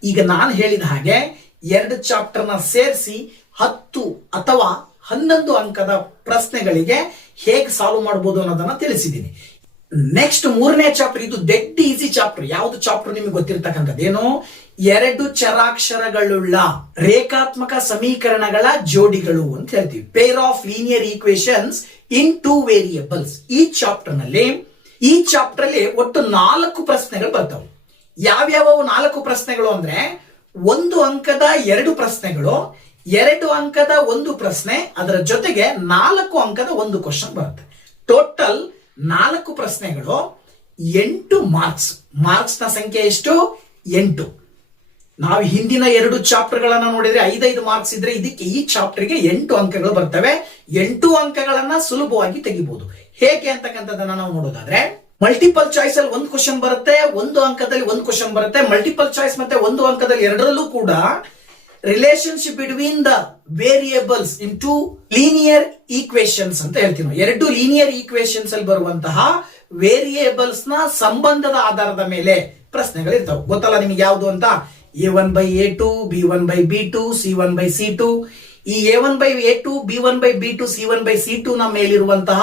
ಈಗ ನಾನು ಹೇಳಿದ ಹಾಗೆ 2 ಚಾಪ್ಟರ್ ನ ಸೇರಿಸಿ 10 ಅಥವಾ 11 ಅಂಕದ ಪ್ರಶ್ನೆಗಳಿಗೆ ಹೇಗೆ ಸಾಲ್ವ್ ಮಾಡಬಹುದು ಅನ್ನೋದನ್ನ ತಿಳಿಸಿದ್ದೀನಿ. ನೆಕ್ಸ್ಟ್ 3ನೇ ಚಾಪ್ಟರ್, ಇದು ಡೆಡ್ ಈಸಿ ಚಾಪ್ಟರ್. ಯಾವ್ದು ಚಾಪ್ಟರ್ ನಿಮಗೆ ಗೊತ್ತಿರತಕ್ಕಂಥದ್ದು ಏನು? 2 ಚರಾಕ್ಷರಗಳುಳ್ಳ ರೇಖಾತ್ಮಕ ಸಮೀಕರಣಗಳ ಜೋಡಿಗಳು ಅಂತ ಹೇಳ್ತೀವಿ. Peer of linear equations in 2 variables. ಈ ಚಾಪ್ಟರ್ ಅಲ್ಲಿ ಒಟ್ಟು 4 ಪ್ರಶ್ನೆಗಳು ಬರ್ತವೆ. ಯಾವ್ಯಾವ 4 ಪ್ರಶ್ನೆಗಳು ಅಂದ್ರೆ 1 ಅಂಕದ 2 ಪ್ರಶ್ನೆಗಳು, 2 ಅಂಕದ 1 ಪ್ರಶ್ನೆ, ಅದರ ಜೊತೆಗೆ 4 ಅಂಕದ 1 ಕ್ವಶನ್ ಬರುತ್ತೆ. ಟೋಟಲ್ 4 ಪ್ರಶ್ನೆಗಳು 8 ಮಾರ್ಕ್ಸ್. ಮಾರ್ಕ್ಸ್ ನ ಸಂಖ್ಯೆ ಎಷ್ಟು? 8. ನಾವು ಹಿಂದಿನ 2 ಚಾಪ್ಟರ್ ಗಳನ್ನ ನೋಡಿದ್ರೆ 5 ಮಾರ್ಕ್ಸ್ ಇದ್ರೆ ಇದಕ್ಕೆ ಈ ಚಾಪ್ಟರ್ಗೆ 8 ಅಂಕಗಳು ಬರ್ತವೆ. 8 ಅಂಕಗಳನ್ನ ಸುಲಭವಾಗಿ ತೆಗಿಬಹುದು. ಹೇಗೆ ಅಂತಕ್ಕಂಥದ್ದನ್ನ ನಾವು ನೋಡೋದಾದ್ರೆ, ಮಲ್ಟಿಪಲ್ ಚಾಯ್ಸ್ ಅಲ್ಲಿ 1 ಕ್ವಶನ್ ಬರುತ್ತೆ, 1 ಅಂಕದಲ್ಲಿ 1 ಕ್ವಶನ್ ಬರುತ್ತೆ. ಮಲ್ಟಿಪಲ್ ಚಾಯ್ಸ್ ಮತ್ತೆ 1 ಅಂಕದಲ್ಲಿ ಎರಡರಲ್ಲೂ ಕೂಡ relationship between the variables in two linear equations ಅಂತ ಹೇಳ್ತೀವಿ ನಾವು. 2 ಲೀನಿಯರ್ ಈಕ್ವೇಶನ್ಸ್ ಅಲ್ಲಿ ಬರುವಂತಹ ವೇರಿಯೇಬಲ್ಸ್ ನ ಸಂಬಂಧದ ಆಧಾರದ ಮೇಲೆ ಪ್ರಶ್ನೆಗಳು ಇರ್ತವೆ. ಗೊತ್ತಲ್ಲ ನಿಮಗೆ ಯಾವುದು ಅಂತ? A1/A2, B1/B2, C1/C2. ಈ A1/A2, B1/B2, C1/C2 ನ ಮೇಲಿರುವಂತಹ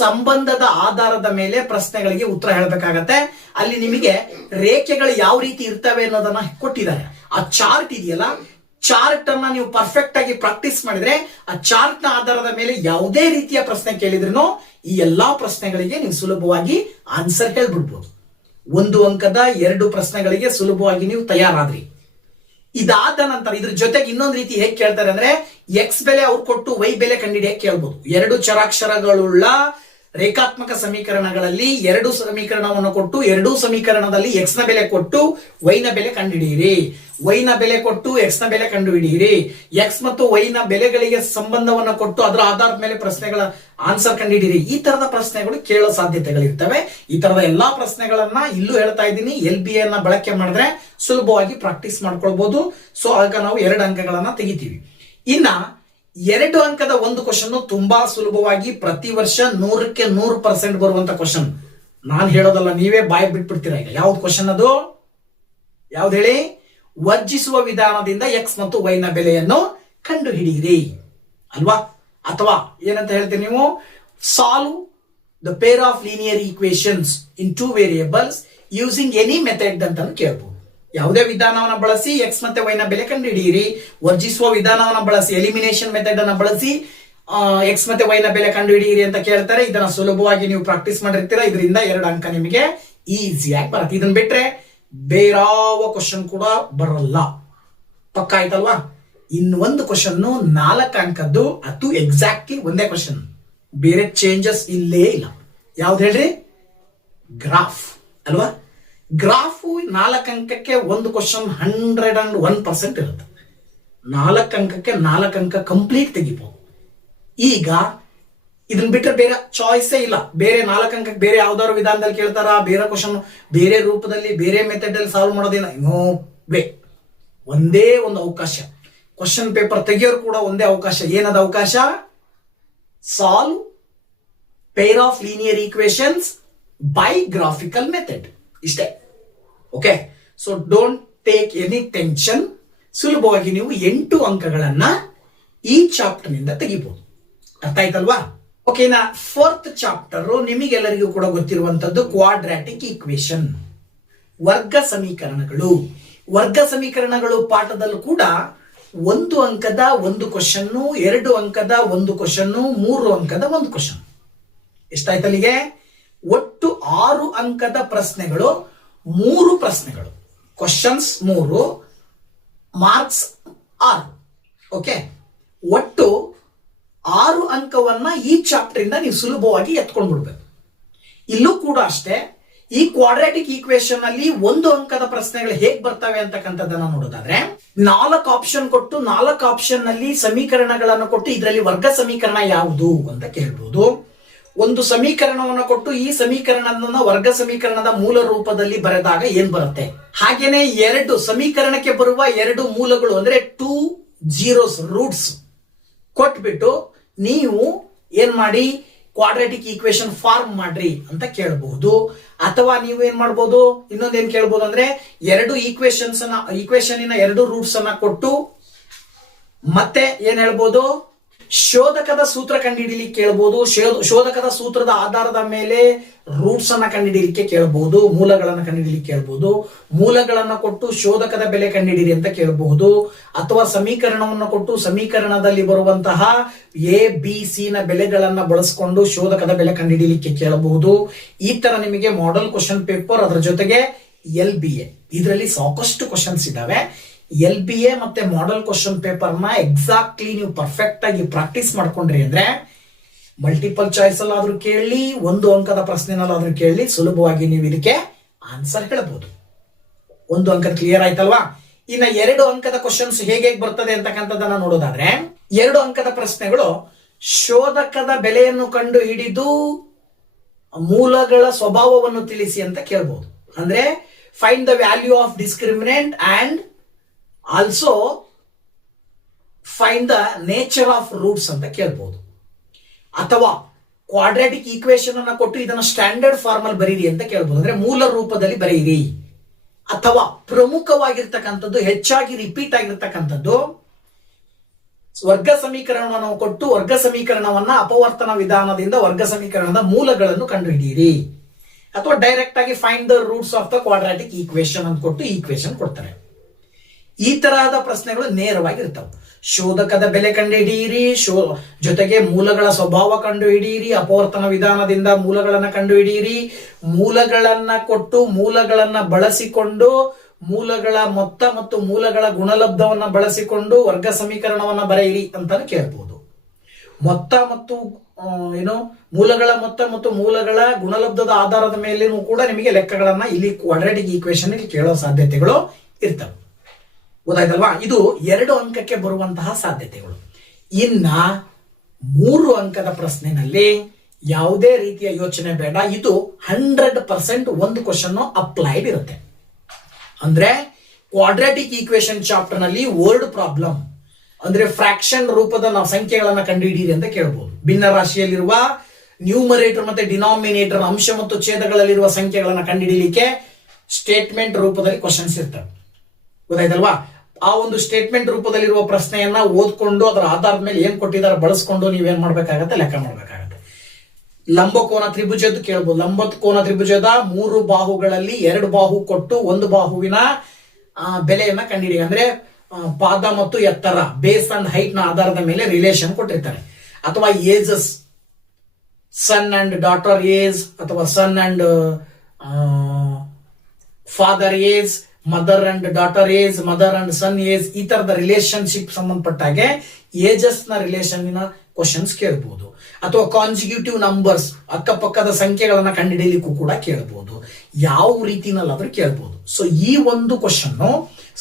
ಸಂಬಂಧದ ಆಧಾರದ ಮೇಲೆ ಪ್ರಶ್ನೆಗಳಿಗೆ ಉತ್ತರ ಹೇಳಬೇಕಾಗತ್ತೆ. ಅಲ್ಲಿ ನಿಮಗೆ ರೇಖೆಗಳು ಯಾವ ರೀತಿ ಇರ್ತವೆ ಅನ್ನೋದನ್ನ ಕೊಟ್ಟಿದ್ದಾರೆ. ಆ ಚಾರ್ಟ್ ಇದೆಯಲ್ಲ, ಚಾರ್ಟ್ ಅನ್ನ ನೀವು ಪರ್ಫೆಕ್ಟ್ ಆಗಿ ಪ್ರಾಕ್ಟೀಸ್ ಮಾಡಿದ್ರೆ ಆ ಚಾರ್ಟ್ ನ ಆಧಾರದ ಮೇಲೆ ಯಾವುದೇ ರೀತಿಯ ಪ್ರಶ್ನೆ ಕೇಳಿದ್ರು ಈ ಎಲ್ಲಾ ಪ್ರಶ್ನೆಗಳಿಗೆ ನೀವು ಸುಲಭವಾಗಿ ಆನ್ಸರ್ ಹೇಳ್ಬಿಡ್ಬೋದು. 1 ಅಂಕದ 2 ಪ್ರಶ್ನೆಗಳಿಗೆ ಸುಲಭವಾಗಿ ನೀವು ತಯಾರಾದ್ರಿ. ಇದಾದ ನಂತರ ಇದ್ರ ಜೊತೆಗೆ ಇನ್ನೊಂದು ರೀತಿ ಹೇಗೆ ಕೇಳ್ತಾರೆ ಅಂದ್ರೆ, ಎಕ್ಸ್ ಬೆಲೆ ಅವ್ರು ಕೊಟ್ಟು ವೈ ಬೆಲೆ ಕಂಡುಹಿಡಿಯಕ್ಕೆ ಕೇಳ್ಬೋದು. 2 ಚರಾಕ್ಷರಗಳುಳ್ಳ ರೇಖಾತ್ಮಕ ಸಮೀಕರಣಗಳಲ್ಲಿ 2 ಸಮೀಕರಣವನ್ನು ಕೊಟ್ಟು 2 ಸಮೀಕರಣದಲ್ಲಿ ಎಕ್ಸ್ ನ ಬೆಲೆ ಕೊಟ್ಟು ವೈ ನ ಬೆಲೆ ಕಂಡುಹಿಡಿಯಿರಿ, ವೈ ನ ಬೆಲೆ ಕೊಟ್ಟು ಎಕ್ಸ್ ನ ಬೆಲೆ ಕಂಡುಹಿಡಿಯಿರಿ, ಎಕ್ಸ್ ಮತ್ತು ವೈ ನ ಬೆಲೆಗಳಿಗೆ ಸಂಬಂಧವನ್ನು ಕೊಟ್ಟು ಅದರ ಆಧಾರದ ಮೇಲೆ ಪ್ರಶ್ನೆಗಳ ಆನ್ಸರ್ ಕಂಡುಹಿಡಿಯಿರಿ. ಈ ತರದ ಪ್ರಶ್ನೆಗಳು ಕೇಳೋ ಸಾಧ್ಯತೆಗಳಿರ್ತವೆ. ಈ ತರದ ಎಲ್ಲಾ ಪ್ರಶ್ನೆಗಳನ್ನ ಇಲ್ಲೂ ಹೇಳ್ತಾ ಇದ್ದೀನಿ. LBA ಅನ್ನ ಬಳಕೆ ಮಾಡಿದ್ರೆ ಸುಲಭವಾಗಿ ಪ್ರಾಕ್ಟೀಸ್ ಮಾಡ್ಕೊಳ್ಬಹುದು. ಸೊ ಆಗ ನಾವು 2 ಅಂಕಗಳನ್ನ ತೆಗಿತೀವಿ. ಇನ್ನ 2 ಅಂಕದ 1 ಕ್ವಶನ್ ತುಂಬಾ ಸುಲಭವಾಗಿ ಪ್ರತಿ ವರ್ಷ 100ಕ್ಕೆ 100% ಬರುವಂತ ಕ್ವಶನ್. ನಾನು ಹೇಳೋದಲ್ಲ, ನೀವೇ ಬಾಯಿ ಬಿಟ್ಬಿಡ್ತೀರಾ. ಈಗ ಯಾವ್ದು ಕ್ವಶನ್ ಅದು? ಯಾವ್ದು ಹೇಳಿ? ವರ್ಜಿಸುವ ವಿಧಾನದಿಂದ ಎಕ್ಸ್ ಮತ್ತು ವೈ ನ ಬೆಲೆಯನ್ನು ಕಂಡು ಹಿಡಿಯಿರಿ ಅಲ್ವಾ? ಅಥವಾ ಏನಂತ ಹೇಳ್ತೀರಿ ನೀವು? Solve the pair of linear equations in 2 variables using any method ಅಂತ ಕೇಳ್ಬೋದು. ಯಾವುದೇ ವಿಧಾನವನ್ನು ಬಳಸಿ ಎಕ್ಸ್ ಮತ್ತೆ ವೈ ನ ಬೆಲೆ ಕಂಡು ಹಿಡಿಯಿರಿ. ವರ್ಜಿಸುವ ವಿಧಾನವನ್ನು ಬಳಸಿ, ಎಲಿಮಿನೇಷನ್ ಮೆಥಡ್ ಅನ್ನ ಬಳಸಿ ಎಕ್ಸ್ ಮತ್ತೆ ವೈ ನ ಬೆಲೆ ಕಂಡು ಹಿಡಿಯಿರಿ ಅಂತ ಕೇಳ್ತಾರೆ. ಇದನ್ನ ಸುಲಭವಾಗಿ ನೀವು ಪ್ರಾಕ್ಟೀಸ್ ಮಾಡಿರ್ತೀರಾ. ಇದರಿಂದ 2 ಅಂಕ ನಿಮಗೆ ಈಸಿಯಾಗಿ ಬರುತ್ತೆ. ಇದನ್ನ ಬಿಟ್ರೆ ಬೇರಾವ ಕ್ವಶನ್ ಕೂಡ ಬರಲ್ಲ. ಪಕ್ಕ ಆಯ್ತಲ್ವಾ? ಇನ್ನೊಂದು ಕ್ವಶನ್ 4 ಅಂಕದ್ದು, ಅದು ಎಕ್ಸಾಕ್ಟ್ಲಿ ಒಂದೇ ಕ್ವಶನ್, ಬೇರೆ ಚೇಂಜಸ್ ಇಲ್ಲೇ ಇಲ್ಲ. ಯಾವ್ದು ಹೇಳ್ರಿ? ಗ್ರಾಫ್ ಅಲ್ವಾ? ಗ್ರಾಫ್ 4 ಅಂಕಕ್ಕೆ 1 ಕ್ವಶನ್ 101% ಇರುತ್ತೆ. 4 ಅಂಕಕ್ಕೆ 4 ಅಂಕ ಕಂಪ್ಲೀಟ್ ತೆಗಿಬಹುದು. ಈಗ ಇದನ್ನ ಬಿಟ್ಟರೆ ಬೇರೆ ಚಾಯ್ಸೇ ಇಲ್ಲ. ಬೇರೆ 4 ಅಂಕಕ್ಕೆ ಬೇರೆ ಯಾವ್ದಾದ್ರು ವಿಧಾನದಲ್ಲಿ ಕೇಳ್ತಾರ, ಬೇರೆ ಕ್ವಶನ್ ಬೇರೆ ರೂಪದಲ್ಲಿ ಬೇರೆ ಮೆಥಡ್ ಅಲ್ಲಿ ಸಾಲ್ವ್ ಮಾಡೋದೇನ? No way. ಒಂದೇ ಒಂದು ಅವಕಾಶ, ಕ್ವಶನ್ ಪೇಪರ್ ತೆಗಿಯೋರು ಕೂಡ ಒಂದೇ ಅವಕಾಶ. ಏನದ ಅವಕಾಶ? Solve pair of linear equations by graphical method. ಇಷ್ಟೇ. Okay, so don't take any tension. ಸುಲಭವಾಗಿ ನೀವು 8 ಅಂಕಗಳನ್ನ ಈ ಚಾಪ್ಟರ್ ನಿಂದ ತೆಗಿಬಹುದು. ಅರ್ಥ ಆಯ್ತಲ್ವಾ? ಓಕೆ, ನಾ 4th ಚಾಪ್ಟರ್ ನಿಮಗೆಲ್ಲರಿಗೂ ಕೂಡ ಗೊತ್ತಿರುವಂತದ್ದು ಕ್ವಾಡ್ರಾಟಿಕ್ ಈಕ್ವೇಶನ್, ವರ್ಗ ಸಮೀಕರಣಗಳು. ವರ್ಗ ಸಮೀಕರಣಗಳು ಪಾಠದಲ್ಲೂ ಕೂಡ 1 ಅಂಕದ 1 ಕ್ವಶನ್, 2 ಅಂಕದ 1 ಕ್ವಶನ್, 3 ಅಂಕದ 1 ಕ್ವಶನ್. ಎಷ್ಟಾಯ್ತಲ್ಲಿಗೆ? ಒಟ್ಟು 6 ಅಂಕದ ಪ್ರಶ್ನೆಗಳು, 3 ಪ್ರಶ್ನೆಗಳು. Questions 3, marks 6. ಓಕೆ, ಒಟ್ಟು 6 ಅಂಕವನ್ನ ಈ ಚಾಪ್ಟರ್ ಇಂದ ನೀವು ಸುಲಭವಾಗಿ ಎತ್ಕೊಂಡು ಬಿಡ್ಬೇಕು. ಇಲ್ಲೂ ಕೂಡ ಅಷ್ಟೇ. ಈ ಕ್ವಾಡ್ರಾಟಿಕ್ ಈಕ್ವೇಶನ್ ಅಲ್ಲಿ 1 ಅಂಕದ ಪ್ರಶ್ನೆಗಳು ಹೇಗ್ ಬರ್ತವೆ ಅಂತಕ್ಕಂಥದ್ದನ್ನ ನೋಡೋದಾದ್ರೆ, 4 ಆಪ್ಷನ್ ಕೊಟ್ಟು 4 ಆಪ್ಷನ್ ನಲ್ಲಿ ಸಮೀಕರಣಗಳನ್ನು ಕೊಟ್ಟು ಇದರಲ್ಲಿ ವರ್ಗ ಸಮೀಕರಣ ಯಾವುದು ಅಂತ ಕೇಳ್ಬೋದು. ಒಂದು ಸಮೀಕರಣವನ್ನು ಕೊಟ್ಟು ಈ ಸಮೀಕರಣವನ್ನು ವರ್ಗ ಸಮೀಕರಣದ ಮೂಲ ರೂಪದಲ್ಲಿ ಬರೆದಾಗ ಏನ್ ಬರುತ್ತೆ, ಹಾಗೇನೆ 2 ಸಮೀಕರಣಕ್ಕೆ ಬರುವ 2 ಮೂಲಗಳು ಅಂದ್ರೆ 2 zeros ರೂಟ್ಸ್ ಕೊಟ್ಬಿಟ್ಟು ನೀವು ಏನ್ ಮಾಡಿ ಕ್ವಾಡ್ರಾಟಿಕ್ ಈಕ್ವೇಶನ್ ಫಾರ್ಮ್ ಮಾಡ್ರಿ ಅಂತ ಕೇಳಬಹುದು. ಅಥವಾ ನೀವು ಏನ್ ಮಾಡಬಹುದು, ಇನ್ನೊಂದು ಏನ್ ಕೇಳಬಹುದು ಅಂದ್ರೆ 2 ಈಕ್ವೇಶನ್ 2 ರೂಟ್ಸ್ ಅನ್ನ ಕೊಟ್ಟು ಮತ್ತೆ ಏನ್ ಹೇಳ್ಬೋದು, ಶೋಧಕದ ಸೂತ್ರ ಕಂಡುಹಿಡಿಯಲಿಕ್ಕೆ ಕೇಳಬಹುದು. ಶೋಧಕದ ಸೂತ್ರದ ಆಧಾರದ ಮೇಲೆ ರೂಟ್ಸ್ ಅನ್ನ ಕಂಡುಹಿಡಿಯಲಿಕ್ಕೆ ಕೇಳಬಹುದು, ಮೂಲಗಳನ್ನು ಕಂಡುಹಿಡಿಯಲಿಕ್ಕೆ ಕೇಳಬಹುದು. ಮೂಲಗಳನ್ನ ಕೊಟ್ಟು ಶೋಧಕದ ಬೆಲೆ ಕಂಡುಹಿಡಿಯಿರಿ ಅಂತ ಕೇಳಬಹುದು. ಅಥವಾ ಸಮೀಕರಣವನ್ನು ಕೊಟ್ಟು ಸಮೀಕರಣದಲ್ಲಿ ಬರುವಂತಹ ABC ನ ಬೆಲೆಗಳನ್ನ ಬಳಸಿಕೊಂಡು ಶೋಧಕದ ಬೆಲೆ ಕಂಡುಹಿಡಿಯಲಿಕ್ಕೆ ಕೇಳಬಹುದು. ಈ ತರ ನಿಮಗೆ ಮಾಡೆಲ್ ಕ್ವಶನ್ ಪೇಪರ್, ಅದರ ಜೊತೆಗೆ LBA, ಇದರಲ್ಲಿ ಸಾಕಷ್ಟು ಕ್ವಶನ್ಸ್ ಇದಾವೆ. LBA ಮತ್ತೆ ಮಾಡೆಲ್ ಕ್ವಶನ್ ಪೇಪರ್ ನ ಎಕ್ಸಾಕ್ಟ್ಲಿ ನೀವು ಪರ್ಫೆಕ್ಟ್ ಆಗಿ ಪ್ರಾಕ್ಟೀಸ್ ಮಾಡ್ಕೊಂಡ್ರಿ ಅಂದ್ರೆ ಮಲ್ಟಿಪಲ್ ಚಾಯ್ಸ್ ಅಲ್ಲಾದ್ರೂ ಕೇಳಿ, 1 ಅಂಕದ ಪ್ರಶ್ನೆನಲ್ಲಾದ್ರೂ ಕೇಳಿ, ಸುಲಭವಾಗಿ ನೀವು ಇದಕ್ಕೆ ಆನ್ಸರ್ ಹೇಳ್ಬೋದು. ಒಂದು ಅಂಕದ ಕ್ಲಿಯರ್ ಆಯ್ತಲ್ವಾ? ಇನ್ನ 2 ಅಂಕದ ಕ್ವಶನ್ಸ್ ಹೇಗೆ ಬರ್ತದೆ ಅಂತಕ್ಕಂಥದ್ದನ್ನ ನೋಡೋದಾದ್ರೆ, 2 ಅಂಕದ ಪ್ರಶ್ನೆಗಳು ಶೋಧಕದ ಬೆಲೆಯನ್ನು ಕಂಡು ಹಿಡಿದು ಮೂಲಗಳ ಸ್ವಭಾವವನ್ನು ತಿಳಿಸಿ ಅಂತ ಕೇಳ್ಬೋದು. ಅಂದ್ರೆ find the value of discriminant and also find the nature of roots ಅಂತ ಕೇಳ್ಬೋದು. ಅಥವಾ ಕ್ವಾಡ್ರಾಟಿಕ್ ಈಕ್ವೇಶನ್ ಅನ್ನ ಕೊಟ್ಟು ಇದನ್ನ ಸ್ಟ್ಯಾಂಡರ್ಡ್ ಫಾರ್ಮ್ ಅಲ್ಲಿ ಬರೀರಿ ಅಂತ ಕೇಳ್ಬೋದು. ಅಂದ್ರೆ ಮೂಲ ರೂಪದಲ್ಲಿ ಬರೆಯಿರಿ. ಅಥವಾ ಪ್ರಮುಖವಾಗಿರ್ತಕ್ಕಂಥದ್ದು, ಹೆಚ್ಚಾಗಿ ರಿಪೀಟ್ ಆಗಿರ್ತಕ್ಕಂಥದ್ದು, ವರ್ಗ ಸಮೀಕರಣವನ್ನು ಕೊಟ್ಟು ವರ್ಗ ಸಮೀಕರಣವನ್ನ ಅಪವರ್ತನ ವಿಧಾನದಿಂದ ವರ್ಗ ಸಮೀಕರಣದ ಮೂಲಗಳನ್ನು ಕಂಡುಹಿಡಿಯಿರಿ. ಅಥವಾ ಡೈರೆಕ್ಟ್ ಆಗಿ find the roots of the quadratic equation ಅಂತ ಕೊಟ್ಟು ಈಕ್ವೇಶನ್ ಕೊಡ್ತಾರೆ. ಈ ತರಹದ ಪ್ರಶ್ನೆಗಳು ನೇರವಾಗಿ ಇರ್ತವೆ. ಶೋಧಕದ ಬೆಲೆ ಕಂಡುಹಿಡಿಯಿರಿ, ಜೊತೆಗೆ ಮೂಲಗಳ ಸ್ವಭಾವ ಕಂಡುಹಿಡಿಯಿರಿ, ಅಪವರ್ತನ ವಿಧಾನದಿಂದ ಮೂಲಗಳನ್ನ ಕಂಡುಹಿಡಿಯಿರಿ, ಮೂಲಗಳನ್ನ ಕೊಟ್ಟು ಮೂಲಗಳನ್ನ ಬಳಸಿಕೊಂಡು ಮೂಲಗಳ ಮೊತ್ತ ಮತ್ತು ಮೂಲಗಳ ಗುಣಲಬ್ಧವನ್ನ ಬಳಸಿಕೊಂಡು ವರ್ಗ ಸಮೀಕರಣವನ್ನ ಬರೆಯಿರಿ ಅಂತಾನು ಕೇಳ್ಬೋದು. ಮೊತ್ತ ಮತ್ತು ಮೂಲಗಳ ಮೊತ್ತ ಮತ್ತು ಮೂಲಗಳ ಗುಣಲಬ್ಧದ ಆಧಾರದ ಮೇಲೇನೂ ಕೂಡ ನಿಮಗೆ ಲೆಕ್ಕಗಳನ್ನ ಇಲ್ಲಿ ಕ್ವಾಡ್ರಾಟಿಕ್ ಈಕ್ವೇಶನ್ ಕೇಳೋ ಸಾಧ್ಯತೆಗಳು ಇರ್ತವೆ. ಗೊತ್ತಾಯ್ತಲ್ವಾ? ಇದು 2 ಅಂಕಕ್ಕೆ ಬರುವಂತಹ ಸಾಧ್ಯತೆಗಳು. ಇನ್ನ 3 ಅಂಕದ ಪ್ರಶ್ನೆನಲ್ಲಿ ಯಾವುದೇ ರೀತಿಯ ಯೋಚನೆ ಬೇಡ. ಇದು 100% ಒಂದು ಕ್ವಶನ್ ಅಪ್ಲೈಡ್ ಇರುತ್ತೆ. ಅಂದ್ರೆ ಕ್ವಾಡ್ರಾಟಿಕ್ ಈಕ್ವೇಶನ್ ಚಾಪ್ಟರ್ ನಲ್ಲಿ ವರ್ಡ್ ಪ್ರಾಬ್ಲಮ್ ಅಂದ್ರೆ ಫ್ರಾಕ್ಷನ್ ರೂಪದ ನಾವು ಸಂಖ್ಯೆಗಳನ್ನ ಕಂಡುಹಿಡಿಯಿರಿ ಅಂತ ಕೇಳಬಹುದು. ಭಿನ್ನ ರಾಶಿಯಲ್ಲಿರುವ ನ್ಯೂಮರೇಟರ್ ಮತ್ತೆ ಡಿನಾಮಿನೇಟರ್ ಅಂಶ ಮತ್ತು ಛೇದಗಳಲ್ಲಿರುವ ಸಂಖ್ಯೆಗಳನ್ನ ಕಂಡುಹಿಡಿಯಲಿಕ್ಕೆ ಸ್ಟೇಟ್ಮೆಂಟ್ ರೂಪದಲ್ಲಿ ಕ್ವಶನ್ಸ್ ಇರ್ತವೆ. ಗೊತ್ತಾಯ್ತಲ್ವಾ? ಆ ಒಂದು ಸ್ಟೇಟ್ಮೆಂಟ್ ರೂಪದಲ್ಲಿರುವ ಪ್ರಶ್ನೆಯನ್ನ ಓದ್ಕೊಂಡು ಅದರ ಆಧಾರದ ಮೇಲೆ ಏನ್ ಕೊಟ್ಟಿದ್ದಾರೆ ಬಳಸ್ಕೊಂಡು ನೀವೇನ್ ಮಾಡ್ಬೇಕಾಗತ್ತೆ, ಲೆಕ್ಕ ಮಾಡ್ಬೇಕಾಗತ್ತೆ. ಲಂಬಕೋನ ತ್ರಿಭುಜದ ಕೇಳಬಹುದು. ಲಂಬಕೋನ ತ್ರಿಭುಜದ 3 ಬಾಹುಗಳಲ್ಲಿ 2 ಬಾಹು ಕೊಟ್ಟು 1 ಬಾಹುವಿನ ಬೆಲೆಯನ್ನ ಕಂಡುಹಿಡಿ. ಅಂದ್ರೆ ಪಾದ ಮತ್ತು ಎತ್ತರ, ಬೇಸ್ ಅಂಡ್ ಹೈಟ್ ನ ಆಧಾರದ ಮೇಲೆ ರಿಲೇಷನ್ ಕೊಟ್ಟಿರ್ತಾರೆ. ಅಥವಾ ages, son and daughter age, ಅಥವಾ son and father age, mother and daughter age, mother and son age, ಈ ತರದ ರಿಲೇಶನ್ಶಿಪ್ ಸಂಬಂಧಪಟ್ಟಾಗೆ ಏಜಸ್ ನ ರಿಲೇಷನ್ ಕ್ವಶನ್ಸ್ ಕೇಳಬಹುದು. ಅಥವಾ ಕಾನ್ಸಿಕ್ಯೂಟಿವ್ ನಂಬರ್ಸ್, ಅಕ್ಕಪಕ್ಕದ ಸಂಖ್ಯೆಗಳನ್ನ ಕಂಡುಹಿಡಿಯಲಿಕ್ಕೂ ಕೂಡ ಕೇಳಬಹುದು. ಯಾವ ರೀತಿನಲ್ಲಾದ್ರೂ ಕೇಳಬಹುದು. ಸೊ ಈ ಒಂದು ಕ್ವಶನ್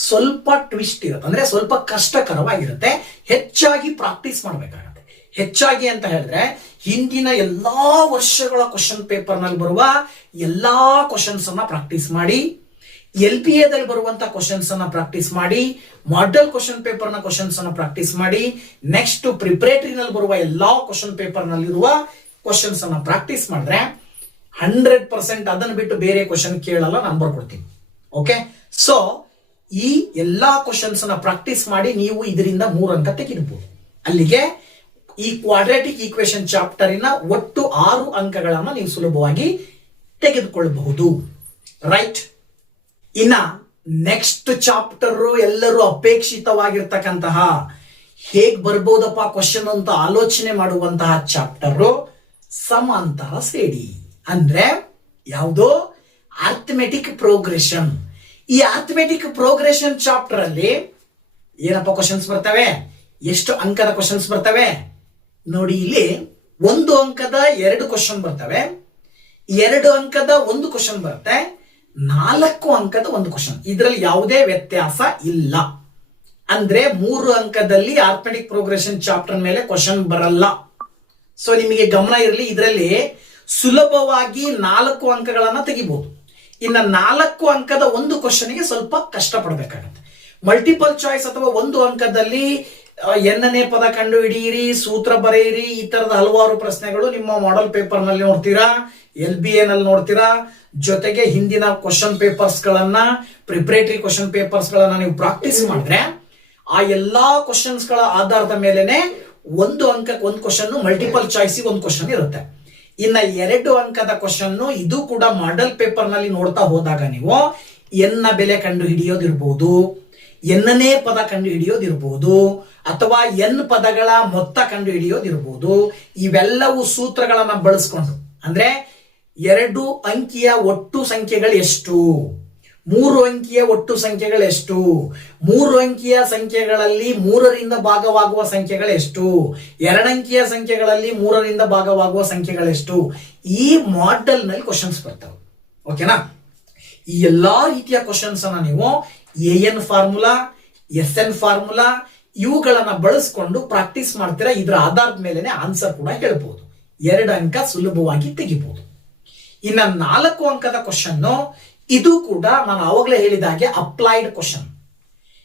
ಸ್ವಲ್ಪ ಟ್ವಿಸ್ಟ್ ಇರುತ್ತೆ, ಅಂದ್ರೆ ಸ್ವಲ್ಪ ಕಷ್ಟಕರವಾಗಿರುತ್ತೆ. ಹೆಚ್ಚಾಗಿ ಪ್ರಾಕ್ಟೀಸ್ ಮಾಡಬೇಕಾಗತ್ತೆ. ಹೆಚ್ಚಾಗಿ ಅಂತ ಹೇಳಿದ್ರೆ ಹಿಂದಿನ ಎಲ್ಲಾ ವರ್ಷಗಳ ಕ್ವಶನ್ ಪೇಪರ್ ನಲ್ಲಿ ಬರುವ ಎಲ್ಲಾ ಕ್ವಶನ್ಸ್ ಅನ್ನ ಪ್ರಾಕ್ಟೀಸ್ ಮಾಡಿ, LPA ದಲ್ಲಿ ಬರುವಂತಹ ಕ್ವಶನ್ಸ್ ಅನ್ನ ಪ್ರಾಕ್ಟೀಸ್ ಮಾಡಿ, ಮಾಡೆಲ್ ಕ್ವಶನ್ ಪೇಪರ್ ನ ಕ್ವಶನ್ಸ್ ಅನ್ನ ಪ್ರಾಕ್ಟೀಸ್ ಮಾಡಿ, ನೆಕ್ಸ್ಟ್ ಪ್ರಿಪರೇಟರಿ ನಲ್ಲಿ ಬರುವ ಎಲ್ಲಾ ಕ್ವಶನ್ ಪೇಪರ್ ನಲ್ಲಿರುವ ಕ್ವಶನ್ಸ್ ಅನ್ನ ಪ್ರಾಕ್ಟೀಸ್ ಮಾಡಿದ್ರೆ 100% ಅದನ್ನು ಬಿಟ್ಟು ಬೇರೆ ಕ್ವಶನ್ ಕೇಳಲ್ಲ, ನಾನು ಬರ್ಕೊಡ್ತೀನಿ. ಓಕೆ, ಸೊ ಈ ಎಲ್ಲಾ ಕ್ವಶನ್ಸ್ ಅನ್ನ ಪ್ರಾಕ್ಟೀಸ್ ಮಾಡಿ ನೀವು ಇದರಿಂದ 3 ಅಂಕ ತೆಗೆಯಬಹುದು. ಅಲ್ಲಿಗೆ ಈ ಕ್ವಾಡ್ರಾಟಿಕ್ ಈಕ್ವೇಶನ್ ಚಾಪ್ಟರಿನ ಒಟ್ಟು 6 ಅಂಕಗಳನ್ನ ನೀವು ಸುಲಭವಾಗಿ ತೆಗೆದುಕೊಳ್ಳಬಹುದು. ರೈಟ್. ಇನ್ನ ನೆಕ್ಸ್ಟ್ ಚಾಪ್ಟರ್ ಎಲ್ಲರೂ ಅಪೇಕ್ಷಿತವಾಗಿರ್ತಕ್ಕಂತಹ ಹೇಗ್ ಬರ್ಬೋದಪ್ಪ ಕ್ವಶನ್ ಅಂತ ಆಲೋಚನೆ ಮಾಡುವಂತಹ ಚಾಪ್ಟರ್ ಸಮಾಂತರ ಶ್ರೇಣಿ. ಅಂದ್ರೆ ಯಾವುದೋ ಅರ್ಥಮೆಟಿಕ್ ಪ್ರೋಗ್ರೆಷನ್. ಈ ಅರ್ಥಮೆಟಿಕ್ ಪ್ರೋಗ್ರೆಷನ್ ಚಾಪ್ಟರ್ ಅಲ್ಲಿ ಏನಪ್ಪ ಕ್ವಶನ್ಸ್ ಬರ್ತವೆ, ಎಷ್ಟು ಅಂಕದ ಕ್ವಶನ್ಸ್ ಬರ್ತವೆ ನೋಡಿ. ಇಲ್ಲಿ 1 ಅಂಕದ 2 ಕ್ವಶನ್ ಬರ್ತವೆ, 2 ಅಂಕದ 1 ಕ್ವಶನ್ ಬರುತ್ತೆ, 4 ಅಂಕದ 1 ಕ್ವಶನ್. ಇದರಲ್ಲಿ ಯಾವುದೇ ವ್ಯತ್ಯಾಸ ಇಲ್ಲ. ಅಂದ್ರೆ 3 ಅಂಕದಲ್ಲಿ ಅರ್ಥಮೆಟಿಕ್ ಪ್ರೋಗ್ರೆಷನ್ ಚಾಪ್ಟರ್ ಮೇಲೆ ಕ್ವಶನ್ ಬರಲ್ಲ. ಸೊ ನಿಮಗೆ ಗಮನ ಇರಲಿ, ಇದರಲ್ಲಿ ಸುಲಭವಾಗಿ 4 ಅಂಕಗಳನ್ನ ತೆಗಿಬಹುದು. ಇನ್ನ 4 ಅಂಕದ 1 ಕ್ವಶನ್ಗೆ ಸ್ವಲ್ಪ ಕಷ್ಟ ಪಡಬೇಕಾಗತ್ತೆ. ಮಲ್ಟಿಪಲ್ ಚಾಯ್ಸ್ ಅಥವಾ 1 ಅಂಕದಲ್ಲಿ ಎನ್ನನೇ ಪದ ಕಂಡು ಹಿಡಿಯಿರಿ, ಸೂತ್ರ ಬರೆಯಿರಿ, ಈ ತರದ ಹಲವಾರು ಪ್ರಶ್ನೆಗಳು ನಿಮ್ಮ ಮಾಡೆಲ್ ಪೇಪರ್ ನಲ್ಲಿ ನೋಡ್ತೀರಾ, LBA ನಲ್ಲಿ ನೋಡ್ತೀರಾ. ಜೊತೆಗೆ ಹಿಂದಿನ ಕ್ವಶನ್ ಪೇಪರ್ಸ್ ಗಳನ್ನ, ಪ್ರಿಪರೇಟರಿ ಕ್ವಶನ್ ಪೇಪರ್ಸ್ ಗಳನ್ನ ನೀವು ಪ್ರಾಕ್ಟೀಸ್ ಮಾಡಿದ್ರೆ ಆ ಎಲ್ಲಾ ಕ್ವಶನ್ಸ್ ಗಳ ಆಧಾರದ ಮೇಲೆನೆ 1 ಅಂಕಕ್ಕೆ 1 ಕ್ವಶನ್, ಮಲ್ಟಿಪಲ್ ಚಾಯ್ಸ್ 1 ಕ್ವಶನ್ ಇರುತ್ತೆ. ಇನ್ನ 2 ಅಂಕದ ಕ್ವಶನ್ ಇದು ಕೂಡ ಮಾಡೆಲ್ ಪೇಪರ್ ನಲ್ಲಿ ನೋಡ್ತಾ ಹೋದಾಗ ನೀವು ಎನ್ನ ಬೆಲೆ ಕಂಡು ಹಿಡಿಯೋದಿರ್ಬೋದು, ಎನ್ನನೇ ಪದ ಕಂಡು ಹಿಡಿಯೋದಿರ್ಬೋದು, ಅಥವಾ ಎನ್ ಪದಗಳ ಮೊತ್ತ ಕಂಡು ಹಿಡಿಯೋದಿರ್ಬೋದು. ಇವೆಲ್ಲವೂ ಸೂತ್ರಗಳನ್ನ ಬಳಸ್ಕೊಂಡು, ಅಂದ್ರೆ 2 ಅಂಕಿಯ ಒಟ್ಟು ಸಂಖ್ಯೆಗಳು ಎಷ್ಟು, 3 ಅಂಕಿಯ ಒಟ್ಟು ಸಂಖ್ಯೆಗಳು ಎಷ್ಟು, 3 ಅಂಕಿಯ ಸಂಖ್ಯೆಗಳಲ್ಲಿ 3ರಿಂದ ಭಾಗವಾಗುವ ಸಂಖ್ಯೆಗಳು ಎಷ್ಟು, 2 ಅಂಕಿಯ ಸಂಖ್ಯೆಗಳಲ್ಲಿ 3ರಿಂದ ಭಾಗವಾಗುವ ಸಂಖ್ಯೆಗಳೆಷ್ಟು, ಈ ಮಾಡೆಲ್ ನಲ್ಲಿ ಕ್ವಶನ್ಸ್ ಬರ್ತವೆ. ಓಕೆನಾ? ಈ ಎಲ್ಲಾ ರೀತಿಯ ಕ್ವಶನ್ಸ್ ಅನ್ನ ನೀವು AN ಫಾರ್ಮುಲಾ, SN ಫಾರ್ಮುಲಾ ಇವುಗಳನ್ನ ಬಳಸ್ಕೊಂಡು ಪ್ರಾಕ್ಟೀಸ್ ಮಾಡ್ತೀರಾ. ಇದರ ಆಧಾರದ ಮೇಲೆ ಆನ್ಸರ್ ಕೂಡ ಹೇಳ್ಬಹುದು. 2 ಅಂಕ ಸುಲಭವಾಗಿ ತೆಗಿಬಹುದು. ಇನ್ನ 4 ಅಂಕದ ಕ್ವಶನ್, ಇದು ಕೂಡ ನಾನು ಆವಾಗಲೇ ಹೇಳಿದ ಹಾಗೆ ಅಪ್ಲೈಡ್ ಕ್ವಶನ್.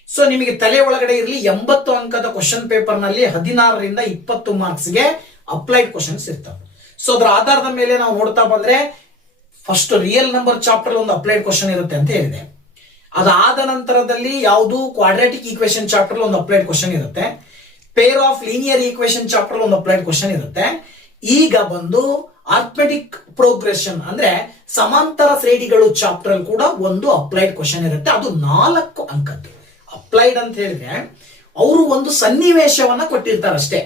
ಸೊ ನಿಮಗೆ ತಲೆ ಒಳಗಡೆ ಇರಲಿ, 80 ಅಂಕದ ಕ್ವಶನ್ ಪೇಪರ್ ನಲ್ಲಿ 16ರಿಂದ 20 ಮಾರ್ಕ್ಸ್ಗೆ ಅಪ್ಲೈಡ್ ಕ್ವಶನ್ಸ್ ಇರ್ತವೆ. ಸೊ ಅದರ ಆಧಾರದ ಮೇಲೆ ನಾವು ನೋಡ್ತಾ ಬಂದ್ರೆ ಫಸ್ಟ್ ರಿಯಲ್ ನಂಬರ್ ಚಾಪ್ಟರ್ ಒಂದು ಅಪ್ಲೈಡ್ ಕ್ವಶನ್ ಇರುತ್ತೆ ಅಂತ ಹೇಳಿದೆ. ಅದಾದ ನಂತರದಲ್ಲಿ ಯಾವುದು ಕ್ವಾಡ್ರಾಟಿಕ್ ಈಕ್ವೇಶನ್ ಚಾಪ್ಟರ್ ಒಂದು ಅಪ್ಲೈಡ್ ಕ್ವಶನ್ ಇರುತ್ತೆ. Peer of linear equation chapter ಒಂದು ಅಪ್ಲೈಡ್ ಕ್ವಶನ್ ಇರುತ್ತೆ. ಈಗ ಬಂದು ಅರ್ಥಮೆಟಿಕ್ ಪ್ರೋಗ್ರೆಷನ್ ಅಂದ್ರೆ ಸಮಾಂತರ ಶ್ರೇಣಿಗಳು ಚಾಪ್ಟರ್ ಅಲ್ಲಿ ಕೂಡ ಒಂದು ಅಪ್ಲೈಡ್ ಕ್ವಶನ್ ಇರುತ್ತೆ. ಅದು 4 ಅಂಕದ್ದು. ಅಪ್ಲೈಡ್ ಅಂತ ಹೇಳಿದ್ರೆ ಅವರು ಒಂದು ಸನ್ನಿವೇಶವನ್ನ ಕೊಟ್ಟಿರ್ತಾರೆ ಅಷ್ಟೇ.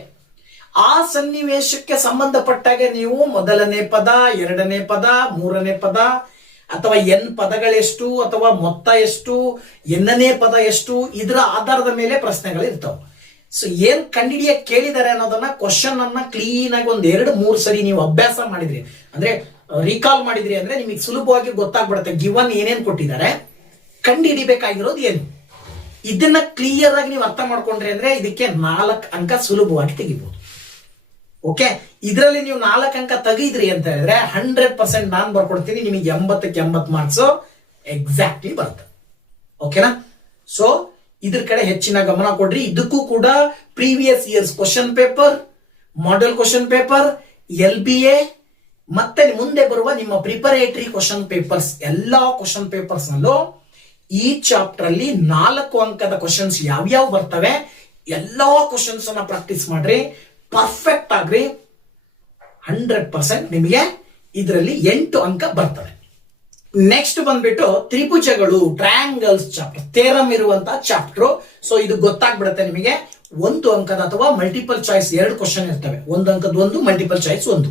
ಆ ಸನ್ನಿವೇಶಕ್ಕೆ ಸಂಬಂಧಪಟ್ಟಾಗೆ ನೀವು ಮೊದಲನೇ ಪದ, 2ನೇ ಪದ, 3ನೇ ಪದ ಅಥವಾ N ಪದಗಳೆಷ್ಟು ಅಥವಾ ಮೊತ್ತ ಎಷ್ಟು, Nನೇ ಪದ ಎಷ್ಟು, ಇದರ ಆಧಾರದ ಮೇಲೆ ಪ್ರಶ್ನೆಗಳು ಇರ್ತವೆ. ಸೊ ಏನ್ ಕಂಡಿಡಿಯ ಕೇಳಿದ್ದಾರೆ ಅನ್ನೋದನ್ನ ಕ್ವಶನ್ ಅನ್ನ ಕ್ಲೀನ್ ಆಗಿ ಒಂದ್ 2-3 ಸರಿ ನೀವು ಅಭ್ಯಾಸ ಮಾಡಿದ್ರಿ ಅಂದ್ರೆ ರೀಕಾಲ್ ಮಾಡಿದ್ರಿ ಅಂದ್ರೆ ನಿಮಗೆ ಸುಲಭವಾಗಿ ಗೊತ್ತಾಗ್ಬಿಡುತ್ತೆ ಗಿವನ್ ಏನೇನ್ ಕೊಟ್ಟಿದ್ದಾರೆ, ಕಂಡು ಹಿಡಿಬೇಕಾಗಿರೋದು ಏನು. ಇದನ್ನ ಕ್ಲಿಯರ್ ಆಗಿ ನೀವು ಅರ್ಥ ಮಾಡ್ಕೊಂಡ್ರಿ ಅಂದ್ರೆ ಇದಕ್ಕೆ 4 ಅಂಕ ಸುಲಭವಾಗಿ ತೆಗಿಬಹುದು. ಓಕೆ, ಇದರಲ್ಲಿ ನೀವು 4 ಅಂಕ ತೆಗಿದ್ರಿ ಅಂತ ಹೇಳಿದ್ರೆ 100% ನಾನು ಬರ್ಕೊಡ್ತೀನಿ, ನಿಮಗೆ 80ಕ್ಕೆ 80 ಮಾರ್ಕ್ಸ್ ಎಕ್ಸಾಕ್ಟ್ಲಿ ಬರುತ್ತೆ. ಓಕೆನಾ? ಸೊ ಇದ್ರ ಕಡೆ ಹೆಚ್ಚಿನ ಗಮನ ಕೊಡ್ರಿ. ಇದಕ್ಕೂ ಕೂಡ previous years question paper, model question paper, LBA ಮತ್ತೆ ಮುಂದೆ ಬರುವ ನಿಮ್ಮ ಪ್ರಿಪರೇಟರಿ ಕ್ವಶನ್ ಪೇಪರ್ಸ್, ಎಲ್ಲಾ ಕ್ವಶನ್ ಪೇಪರ್ಸ್ ನಲ್ಲೂ ಈ ಚಾಪ್ಟರ್ ಅಲ್ಲಿ 4 ಅಂಕದ ಕ್ವಶನ್ಸ್ ಯಾವ್ಯಾವ ಬರ್ತವೆ ಎಲ್ಲಾ ಕ್ವಶನ್ಸ್ ಅನ್ನ ಪ್ರಾಕ್ಟೀಸ್ ಮಾಡ್ರಿ. ಪರ್ಫೆಕ್ಟ್ ಆಗ್ರಿ. 100% ನಿಮಗೆ ಇದರಲ್ಲಿ 8 ಅಂಕ ಬರ್ತವೆ. ನೆಕ್ಸ್ಟ್ ಬಂದ್ಬಿಟ್ಟು ತ್ರಿಭುಜಗಳು, ಟ್ರಯಾಂಗಲ್ಸ್ ಚಾಪ್ಟರ್, ಥೇರಮ್ ಇರುವಂತಹ ಚಾಪ್ಟರ್. ಸೊ ಇದು ಗೊತ್ತಾಗ್ಬಿಡುತ್ತೆ ನಿಮಗೆ. 1 ಅಂಕದ ಅಥವಾ ಮಲ್ಟಿಪಲ್ ಚಾಯ್ಸ್ 2 ಕ್ವಶನ್ ಇರ್ತವೆ. 1 ಅಂಕದ 1, ಮಲ್ಟಿಪಲ್ ಚಾಯ್ಸ್ 1.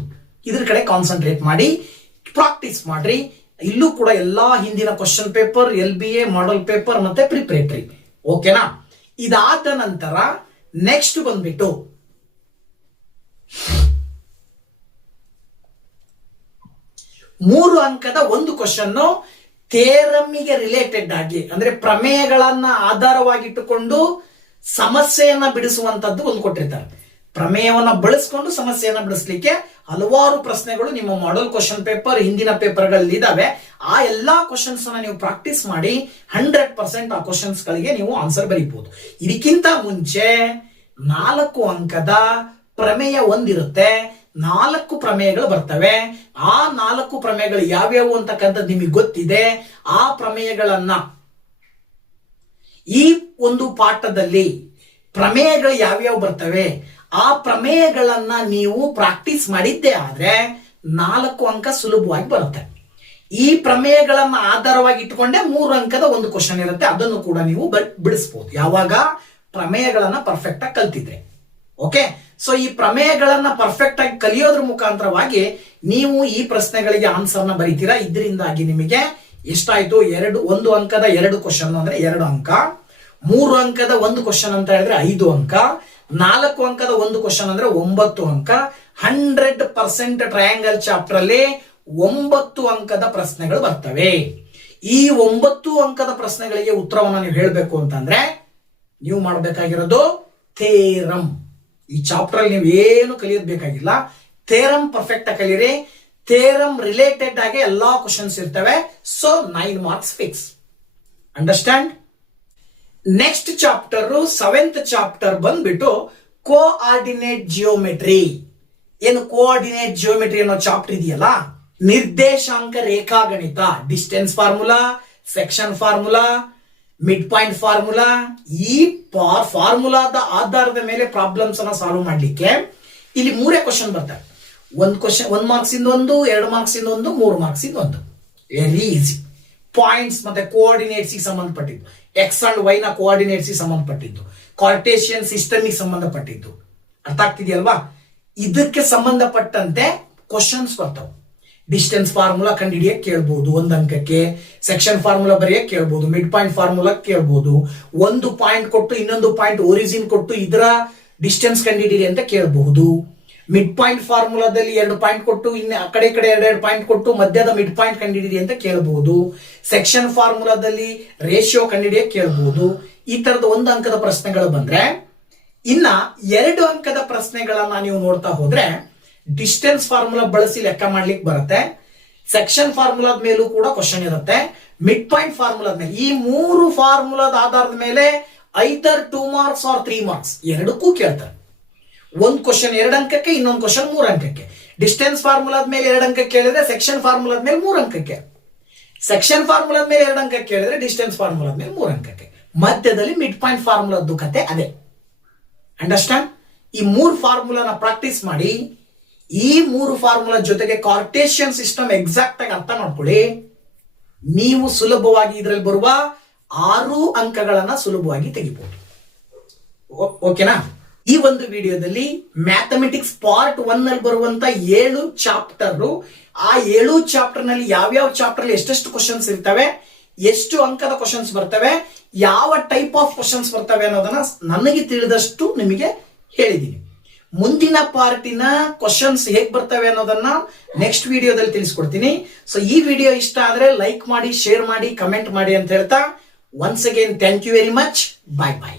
ಇದ್ರ ಕಡೆ ಕಾನ್ಸಂಟ್ರೇಟ್ ಮಾಡಿ ಪ್ರಾಕ್ಟೀಸ್ ಮಾಡ್ರಿ. ಇಲ್ಲೂ ಕೂಡ ಎಲ್ಲಾ ಹಿಂದಿನ question paper, LBA, model paper ಮತ್ತೆ ಪ್ರಿಪರೇಟರಿ. ಓಕೆನಾ? ಇದಾದ ನಂತರ ನೆಕ್ಸ್ಟ್ ಬಂದ್ಬಿಟ್ಟು 3 ಅಂಕದ ಒಂದು ಕ್ವಶನ್ ಥೇರಮ್ಮಿಗೆ ರಿಲೇಟೆಡ್ ಆಗಿ ಅಂದ್ರೆ ಪ್ರಮೇಯಗಳನ್ನ ಆಧಾರವಾಗಿಟ್ಟುಕೊಂಡು ಸಮಸ್ಯೆಯನ್ನ ಬಿಡಿಸುವಂತದ್ದು ಒಂದು ಕೊಟ್ಟಿರ್ತಾರೆ. ಪ್ರಮೇಯವನ್ನ ಬಳಸಿಕೊಂಡು ಸಮಸ್ಯೆಯನ್ನ ಬಿಡಿಸ್ಲಿಕ್ಕೆ ಹಲವಾರು ಪ್ರಶ್ನೆಗಳು ನಿಮ್ಮ ಮಾಡೆಲ್ ಕ್ವಶನ್ ಪೇಪರ್, ಹಿಂದಿನ ಪೇಪರ್ಗಳಲ್ಲಿ ಇದಾವೆ. ಆ ಎಲ್ಲಾ ಕ್ವಶನ್ಸ್ ಅನ್ನ ನೀವು ಪ್ರಾಕ್ಟೀಸ್ ಮಾಡಿ 100% ಆ ಕ್ವಶನ್ಸ್ ಗಳಿಗೆ ನೀವು ಆನ್ಸರ್ ಬರೀಬಹುದು. ಇದಕ್ಕಿಂತ ಮುಂಚೆ 4 ಅಂಕದ ಪ್ರಮೇಯ ಒಂದಿರುತ್ತೆ. 4 ಪ್ರಮೇಯಗಳು ಬರ್ತವೆ. ಆ 4 ಪ್ರಮೇಯಗಳು ಯಾವ್ಯಾವು ಅಂತಕ್ಕಂಥದ್ದು ನಿಮಗೆ ಗೊತ್ತಿದೆ. ಆ ಪ್ರಮೇಯಗಳನ್ನ ಈ ಒಂದು ಪಾಠದಲ್ಲಿ ಪ್ರಮೇಯಗಳು ಯಾವ್ಯಾವ ಬರ್ತವೆ ಆ ಪ್ರಮೇಯಗಳನ್ನ ನೀವು ಪ್ರಾಕ್ಟೀಸ್ ಮಾಡಿದ್ದೇ ಆದ್ರೆ 4 ಅಂಕ ಸುಲಭವಾಗಿ ಬರುತ್ತೆ. ಈ ಪ್ರಮೇಯಗಳನ್ನ ಆಧಾರವಾಗಿ ಇಟ್ಟುಕೊಂಡೆ 3 ಅಂಕದ ಒಂದು ಕ್ವಶನ್ ಇರುತ್ತೆ. ಅದನ್ನು ಕೂಡ ನೀವು ಬಿಡಿಸಬಹುದು ಯಾವಾಗ ಪ್ರಮೇಯಗಳನ್ನ ಪರ್ಫೆಕ್ಟ್ ಆಗಿ ಕಲ್ತಿದ್ರೆ. ಓಕೆ, ಸೊ ಈ ಪ್ರಮೇಯಗಳನ್ನ ಪರ್ಫೆಕ್ಟ್ ಆಗಿ ಕಲಿಯೋದ್ರ ಮುಖಾಂತರವಾಗಿ ನೀವು ಈ ಪ್ರಶ್ನೆಗಳಿಗೆ ಆನ್ಸರ್ನ ಬರೀತೀರಾ. ಇದರಿಂದಾಗಿ ನಿಮಗೆ ಎಷ್ಟಾಯ್ತು? 1 ಅಂಕದ 2 ಕ್ವಶನ್ ಅಂದ್ರೆ 2 ಅಂಕ, 3 ಅಂಕದ ಒಂದು ಕ್ವಶನ್ ಅಂತ ಹೇಳಿದ್ರೆ 5 ಅಂಕ, 4 ಅಂಕದ ಒಂದು ಕ್ವಶನ್ ಅಂದ್ರೆ 9 ಅಂಕ. 100% ಟ್ರಯಾಂಗಲ್ ಚಾಪ್ಟರ್ ಅಲ್ಲಿ 9 ಅಂಕದ ಪ್ರಶ್ನೆಗಳು ಬರ್ತವೆ. ಈ 9 ಅಂಕದ ಪ್ರಶ್ನೆಗಳಿಗೆ ಉತ್ತರವನ್ನು ನೀವು ಹೇಳಬೇಕು ಅಂತಂದ್ರೆ ನೀವು ಮಾಡಬೇಕಾಗಿರೋದು ಥೇರಮ್. ಈ ಚಾಪ್ಟರ್ ಅಲ್ಲಿ ನೀವು ಏನು ಕಲಿಯೋದು ಬೇಕಾಗಿಲ್ಲ. ಥೇರಮ್ ಪರ್ಫೆಕ್ಟ್ ಆಗಿ ಕಲೀರಿ. ಥೇರಮ್ ರಿಲೇಟೆಡ್ ಆಗಿ ಎಲ್ಲಾ ಕ್ವಶನ್ಸ್ ಇರ್ತವೆ. So 9 marks fix. Understand? Next chapter 7th chapter ಬಂದ್ಬಿಟ್ಟು ಕೋಆರ್ಡಿನೇಟ್ ಜಿಯೋಮೆಟ್ರಿ. ಏನು ಕೋಆರ್ಡಿನೇಟ್ ಜಿಯೋಮೆಟ್ರಿ ಅನ್ನೋ ಚಾಪ್ಟರ್ ಇದೆಯಲ್ಲ, ನಿರ್ದೇಶಾಂಕ ರೇಖಾಗಣಿತ, distance formula, section formula, mid point formula. ಈ ಫಾರ್ಮುಲಾದ ಆಧಾರದ ಮೇಲೆ ಪ್ರಾಬ್ಲಮ್ಸ್ ಅನ್ನ ಸಾಲ್ವ್ ಮಾಡ್ಲಿಕ್ಕೆ ಇಲ್ಲಿ 3 ಕ್ವಶನ್ ಬರ್ತವೆ. 1 ಮಾರ್ಕ್ಸ್ ಇಂದ 1, 2 ಮಾರ್ಕ್ಸ್ ಇಂದ 1, 3 ಮಾರ್ಕ್ಸ್ ಇಂದ 1. Very easy. ಪಾಯಿಂಟ್ಸ್ ಮತ್ತೆ ಕೋಆರ್ಡಿನೇಟ್ಸ್ ಸಂಬಂಧಪಟ್ಟಿದ್ದು, ಎಕ್ಸ್ ಅಂಡ್ ವೈ ನ ಕೋಆರ್ಡಿನೇಟ್ಸ್ ಸಂಬಂಧಪಟ್ಟಿದ್ದು, ಕಾರ್ಟೇಶಿಯನ್ ಸಿಸ್ಟಮ್ ಸಂಬಂಧಪಟ್ಟಿದ್ದು. ಅರ್ಥ ಆಗ್ತಿದೆಯಲ್ವಾ? ಇದಕ್ಕೆ ಸಂಬಂಧಪಟ್ಟಂತೆ ಕ್ವಶನ್ಸ್ ಬರ್ತವೆ. ಡಿಸ್ಟೆನ್ಸ್ ಫಾರ್ಮುಲಾ ಕಂಡುಹಿಡಿಯಕ್ಕೆ ಕೇಳಬಹುದು 1 ಅಂಕಕ್ಕೆ, ಸೆಕ್ಷನ್ ಫಾರ್ಮುಲಾ ಬರೆಯಕ್ಕೆ ಕೇಳಬಹುದು, ಮಿಡ್ ಪಾಯಿಂಟ್ ಫಾರ್ಮುಲಾ ಕೇಳಬಹುದು, ಒಂದು ಪಾಯಿಂಟ್ ಕೊಟ್ಟು ಇನ್ನೊಂದು ಪಾಯಿಂಟ್ ಒರಿಜಿನ್ ಕೊಟ್ಟು ಇದರ ಡಿಸ್ಟೆನ್ಸ್ ಕಂಡುಹಿಡಿಯಿರಿ ಅಂತ ಕೇಳಬಹುದು. ಮಿಡ್ ಪಾಯಿಂಟ್ ಫಾರ್ಮುಲಾದಲ್ಲಿ 2 ಪಾಯಿಂಟ್ ಕೊಟ್ಟು ಇನ್ನು ಆ ಕಡೆ ಎರಡು ಪಾಯಿಂಟ್ ಕೊಟ್ಟು ಮಧ್ಯದ ಮಿಡ್ ಪಾಯಿಂಟ್ ಕಂಡುಹಿಡಿಯಿರಿ ಅಂತ ಕೇಳಬಹುದು. ಸೆಕ್ಷನ್ ಫಾರ್ಮುಲಾದಲ್ಲಿ ರೇಷಿಯೋ ಕಂಡುಹಿಡಿಯಕ್ಕೆ ಕೇಳಬಹುದು. ಈ ತರದ 1 ಅಂಕದ ಪ್ರಶ್ನೆಗಳು ಬಂದ್ರೆ, ಇನ್ನ 2 ಅಂಕದ ಪ್ರಶ್ನೆಗಳನ್ನ ನೀವು ನೋಡ್ತಾ ಹೋದ್ರೆ ಡಿಸ್ಟೆನ್ಸ್ ಫಾರ್ಮುಲಾ ಬಳಸಿ ಲೆಕ್ಕ ಮಾಡ್ಲಿಕ್ಕೆ ಬರುತ್ತೆ. ಸೆಕ್ಷನ್ ಫಾರ್ಮುಲಾದ ಮೇಲೂ ಕೂಡ ಕ್ವಶನ್ ಇರುತ್ತೆ. ಮಿಡ್ ಪಾಯಿಂಟ್ ಫಾರ್ಮುಲಾದ ಮೇಲೆ, ಈ 3 ಫಾರ್ಮುಲಾದ ಆಧಾರದ ಮೇಲೆ ಐದರ್ 2 ಮಾರ್ಕ್ಸ್ ಆರ್ 3 ಮಾರ್ಕ್ಸ್ ಎರಡಕ್ಕೂ ಕೇಳ್ತಾರೆ. ಒಂದು ಕ್ವಶನ್ 2 ಅಂಕಕ್ಕೆ, ಇನ್ನೊಂದು ಕ್ವಶನ್ 3 ಅಂಕಕ್ಕೆ. ಡಿಸ್ಟೆನ್ಸ್ ಫಾರ್ಮುಲಾದ ಮೇಲೆ 2 ಅಂಕ ಕೇಳಿದ್ರೆ ಸೆಕ್ಷನ್ ಫಾರ್ಮುಲಾದ ಮೇಲೆ 3 ಅಂಕಕ್ಕೆ, ಸೆಕ್ಷನ್ ಫಾರ್ಮುಲಾದ ಮೇಲೆ 2 ಅಂಕ ಕೇಳಿದ್ರೆ ಡಿಸ್ಟೆನ್ಸ್ ಫಾರ್ಮುಲಾದ ಮೇಲೆ 3 ಅಂಕಕ್ಕೆ. ಮಧ್ಯದಲ್ಲಿ ಮಿಡ್ ಪಾಯಿಂಟ್ ಫಾರ್ಮುಲಾದ್ದು ಕತೆ ಅದೇ. ಅಂಡರ್ಸ್ಟ್ಯಾಂಡ್? ಈ 3 ಫಾರ್ಮುಲಾನ ಪ್ರಾಕ್ಟೀಸ್ ಮಾಡಿ. ಈ 3 ಫಾರ್ಮುಲಾ ಜೊತೆಗೆ ಕಾರ್ಟೇಶಿಯನ್ ಸಿಸ್ಟಮ್ ಎಕ್ಸಾಕ್ಟ್ ಆಗಿ ಅರ್ಥ ಮಾಡ್ಕೊಳ್ಳಿ. ನೀವು ಸುಲಭವಾಗಿ ಇದರಲ್ಲಿ ಬರುವ 6 ಅಂಕಗಳನ್ನ ಸುಲಭವಾಗಿ ತೆಗಿಬಹುದು. ಓಕೆನಾ? ಈ ಒಂದು ವಿಡಿಯೋದಲ್ಲಿ ಮ್ಯಾಥಮೆಟಿಕ್ಸ್ ಪಾರ್ಟ್ 1 ನಲ್ಲಿ ಬರುವಂತ 7 ಚಾಪ್ಟರ್, ಆ 7 ಚಾಪ್ಟರ್ ನಲ್ಲಿ ಯಾವ್ಯಾವ ಚಾಪ್ಟರ್ ಎಷ್ಟೆಷ್ಟು ಕ್ವಶನ್ಸ್ ಇರ್ತವೆ, ಎಷ್ಟು ಅಂಕದ ಕ್ವಶನ್ಸ್ ಬರ್ತವೆ, ಯಾವ ಟೈಪ್ ಆಫ್ ಕ್ವಶನ್ಸ್ ಬರ್ತವೆ ಅನ್ನೋದನ್ನ ನನಗೆ ತಿಳಿದಷ್ಟು ನಿಮಗೆ ಹೇಳಿದ್ದೀನಿ. ಮುಂದಿನ ಪಾರ್ಟಿನ ಕ್ವಶನ್ಸ್ ಹೇಗ್ ಬರ್ತವೆ ಅನ್ನೋದನ್ನ ನೆಕ್ಸ್ಟ್ ವಿಡಿಯೋದಲ್ಲಿ ತಿಳಿಸ್ಕೊಡ್ತೀನಿ. ಸೊ ಈ ವಿಡಿಯೋ ಇಷ್ಟ ಆದ್ರೆ ಲೈಕ್ ಮಾಡಿ, ಶೇರ್ ಮಾಡಿ, ಕಮೆಂಟ್ ಮಾಡಿ ಅಂತ ಹೇಳ್ತಾ, once again thank you very much. Bye bye.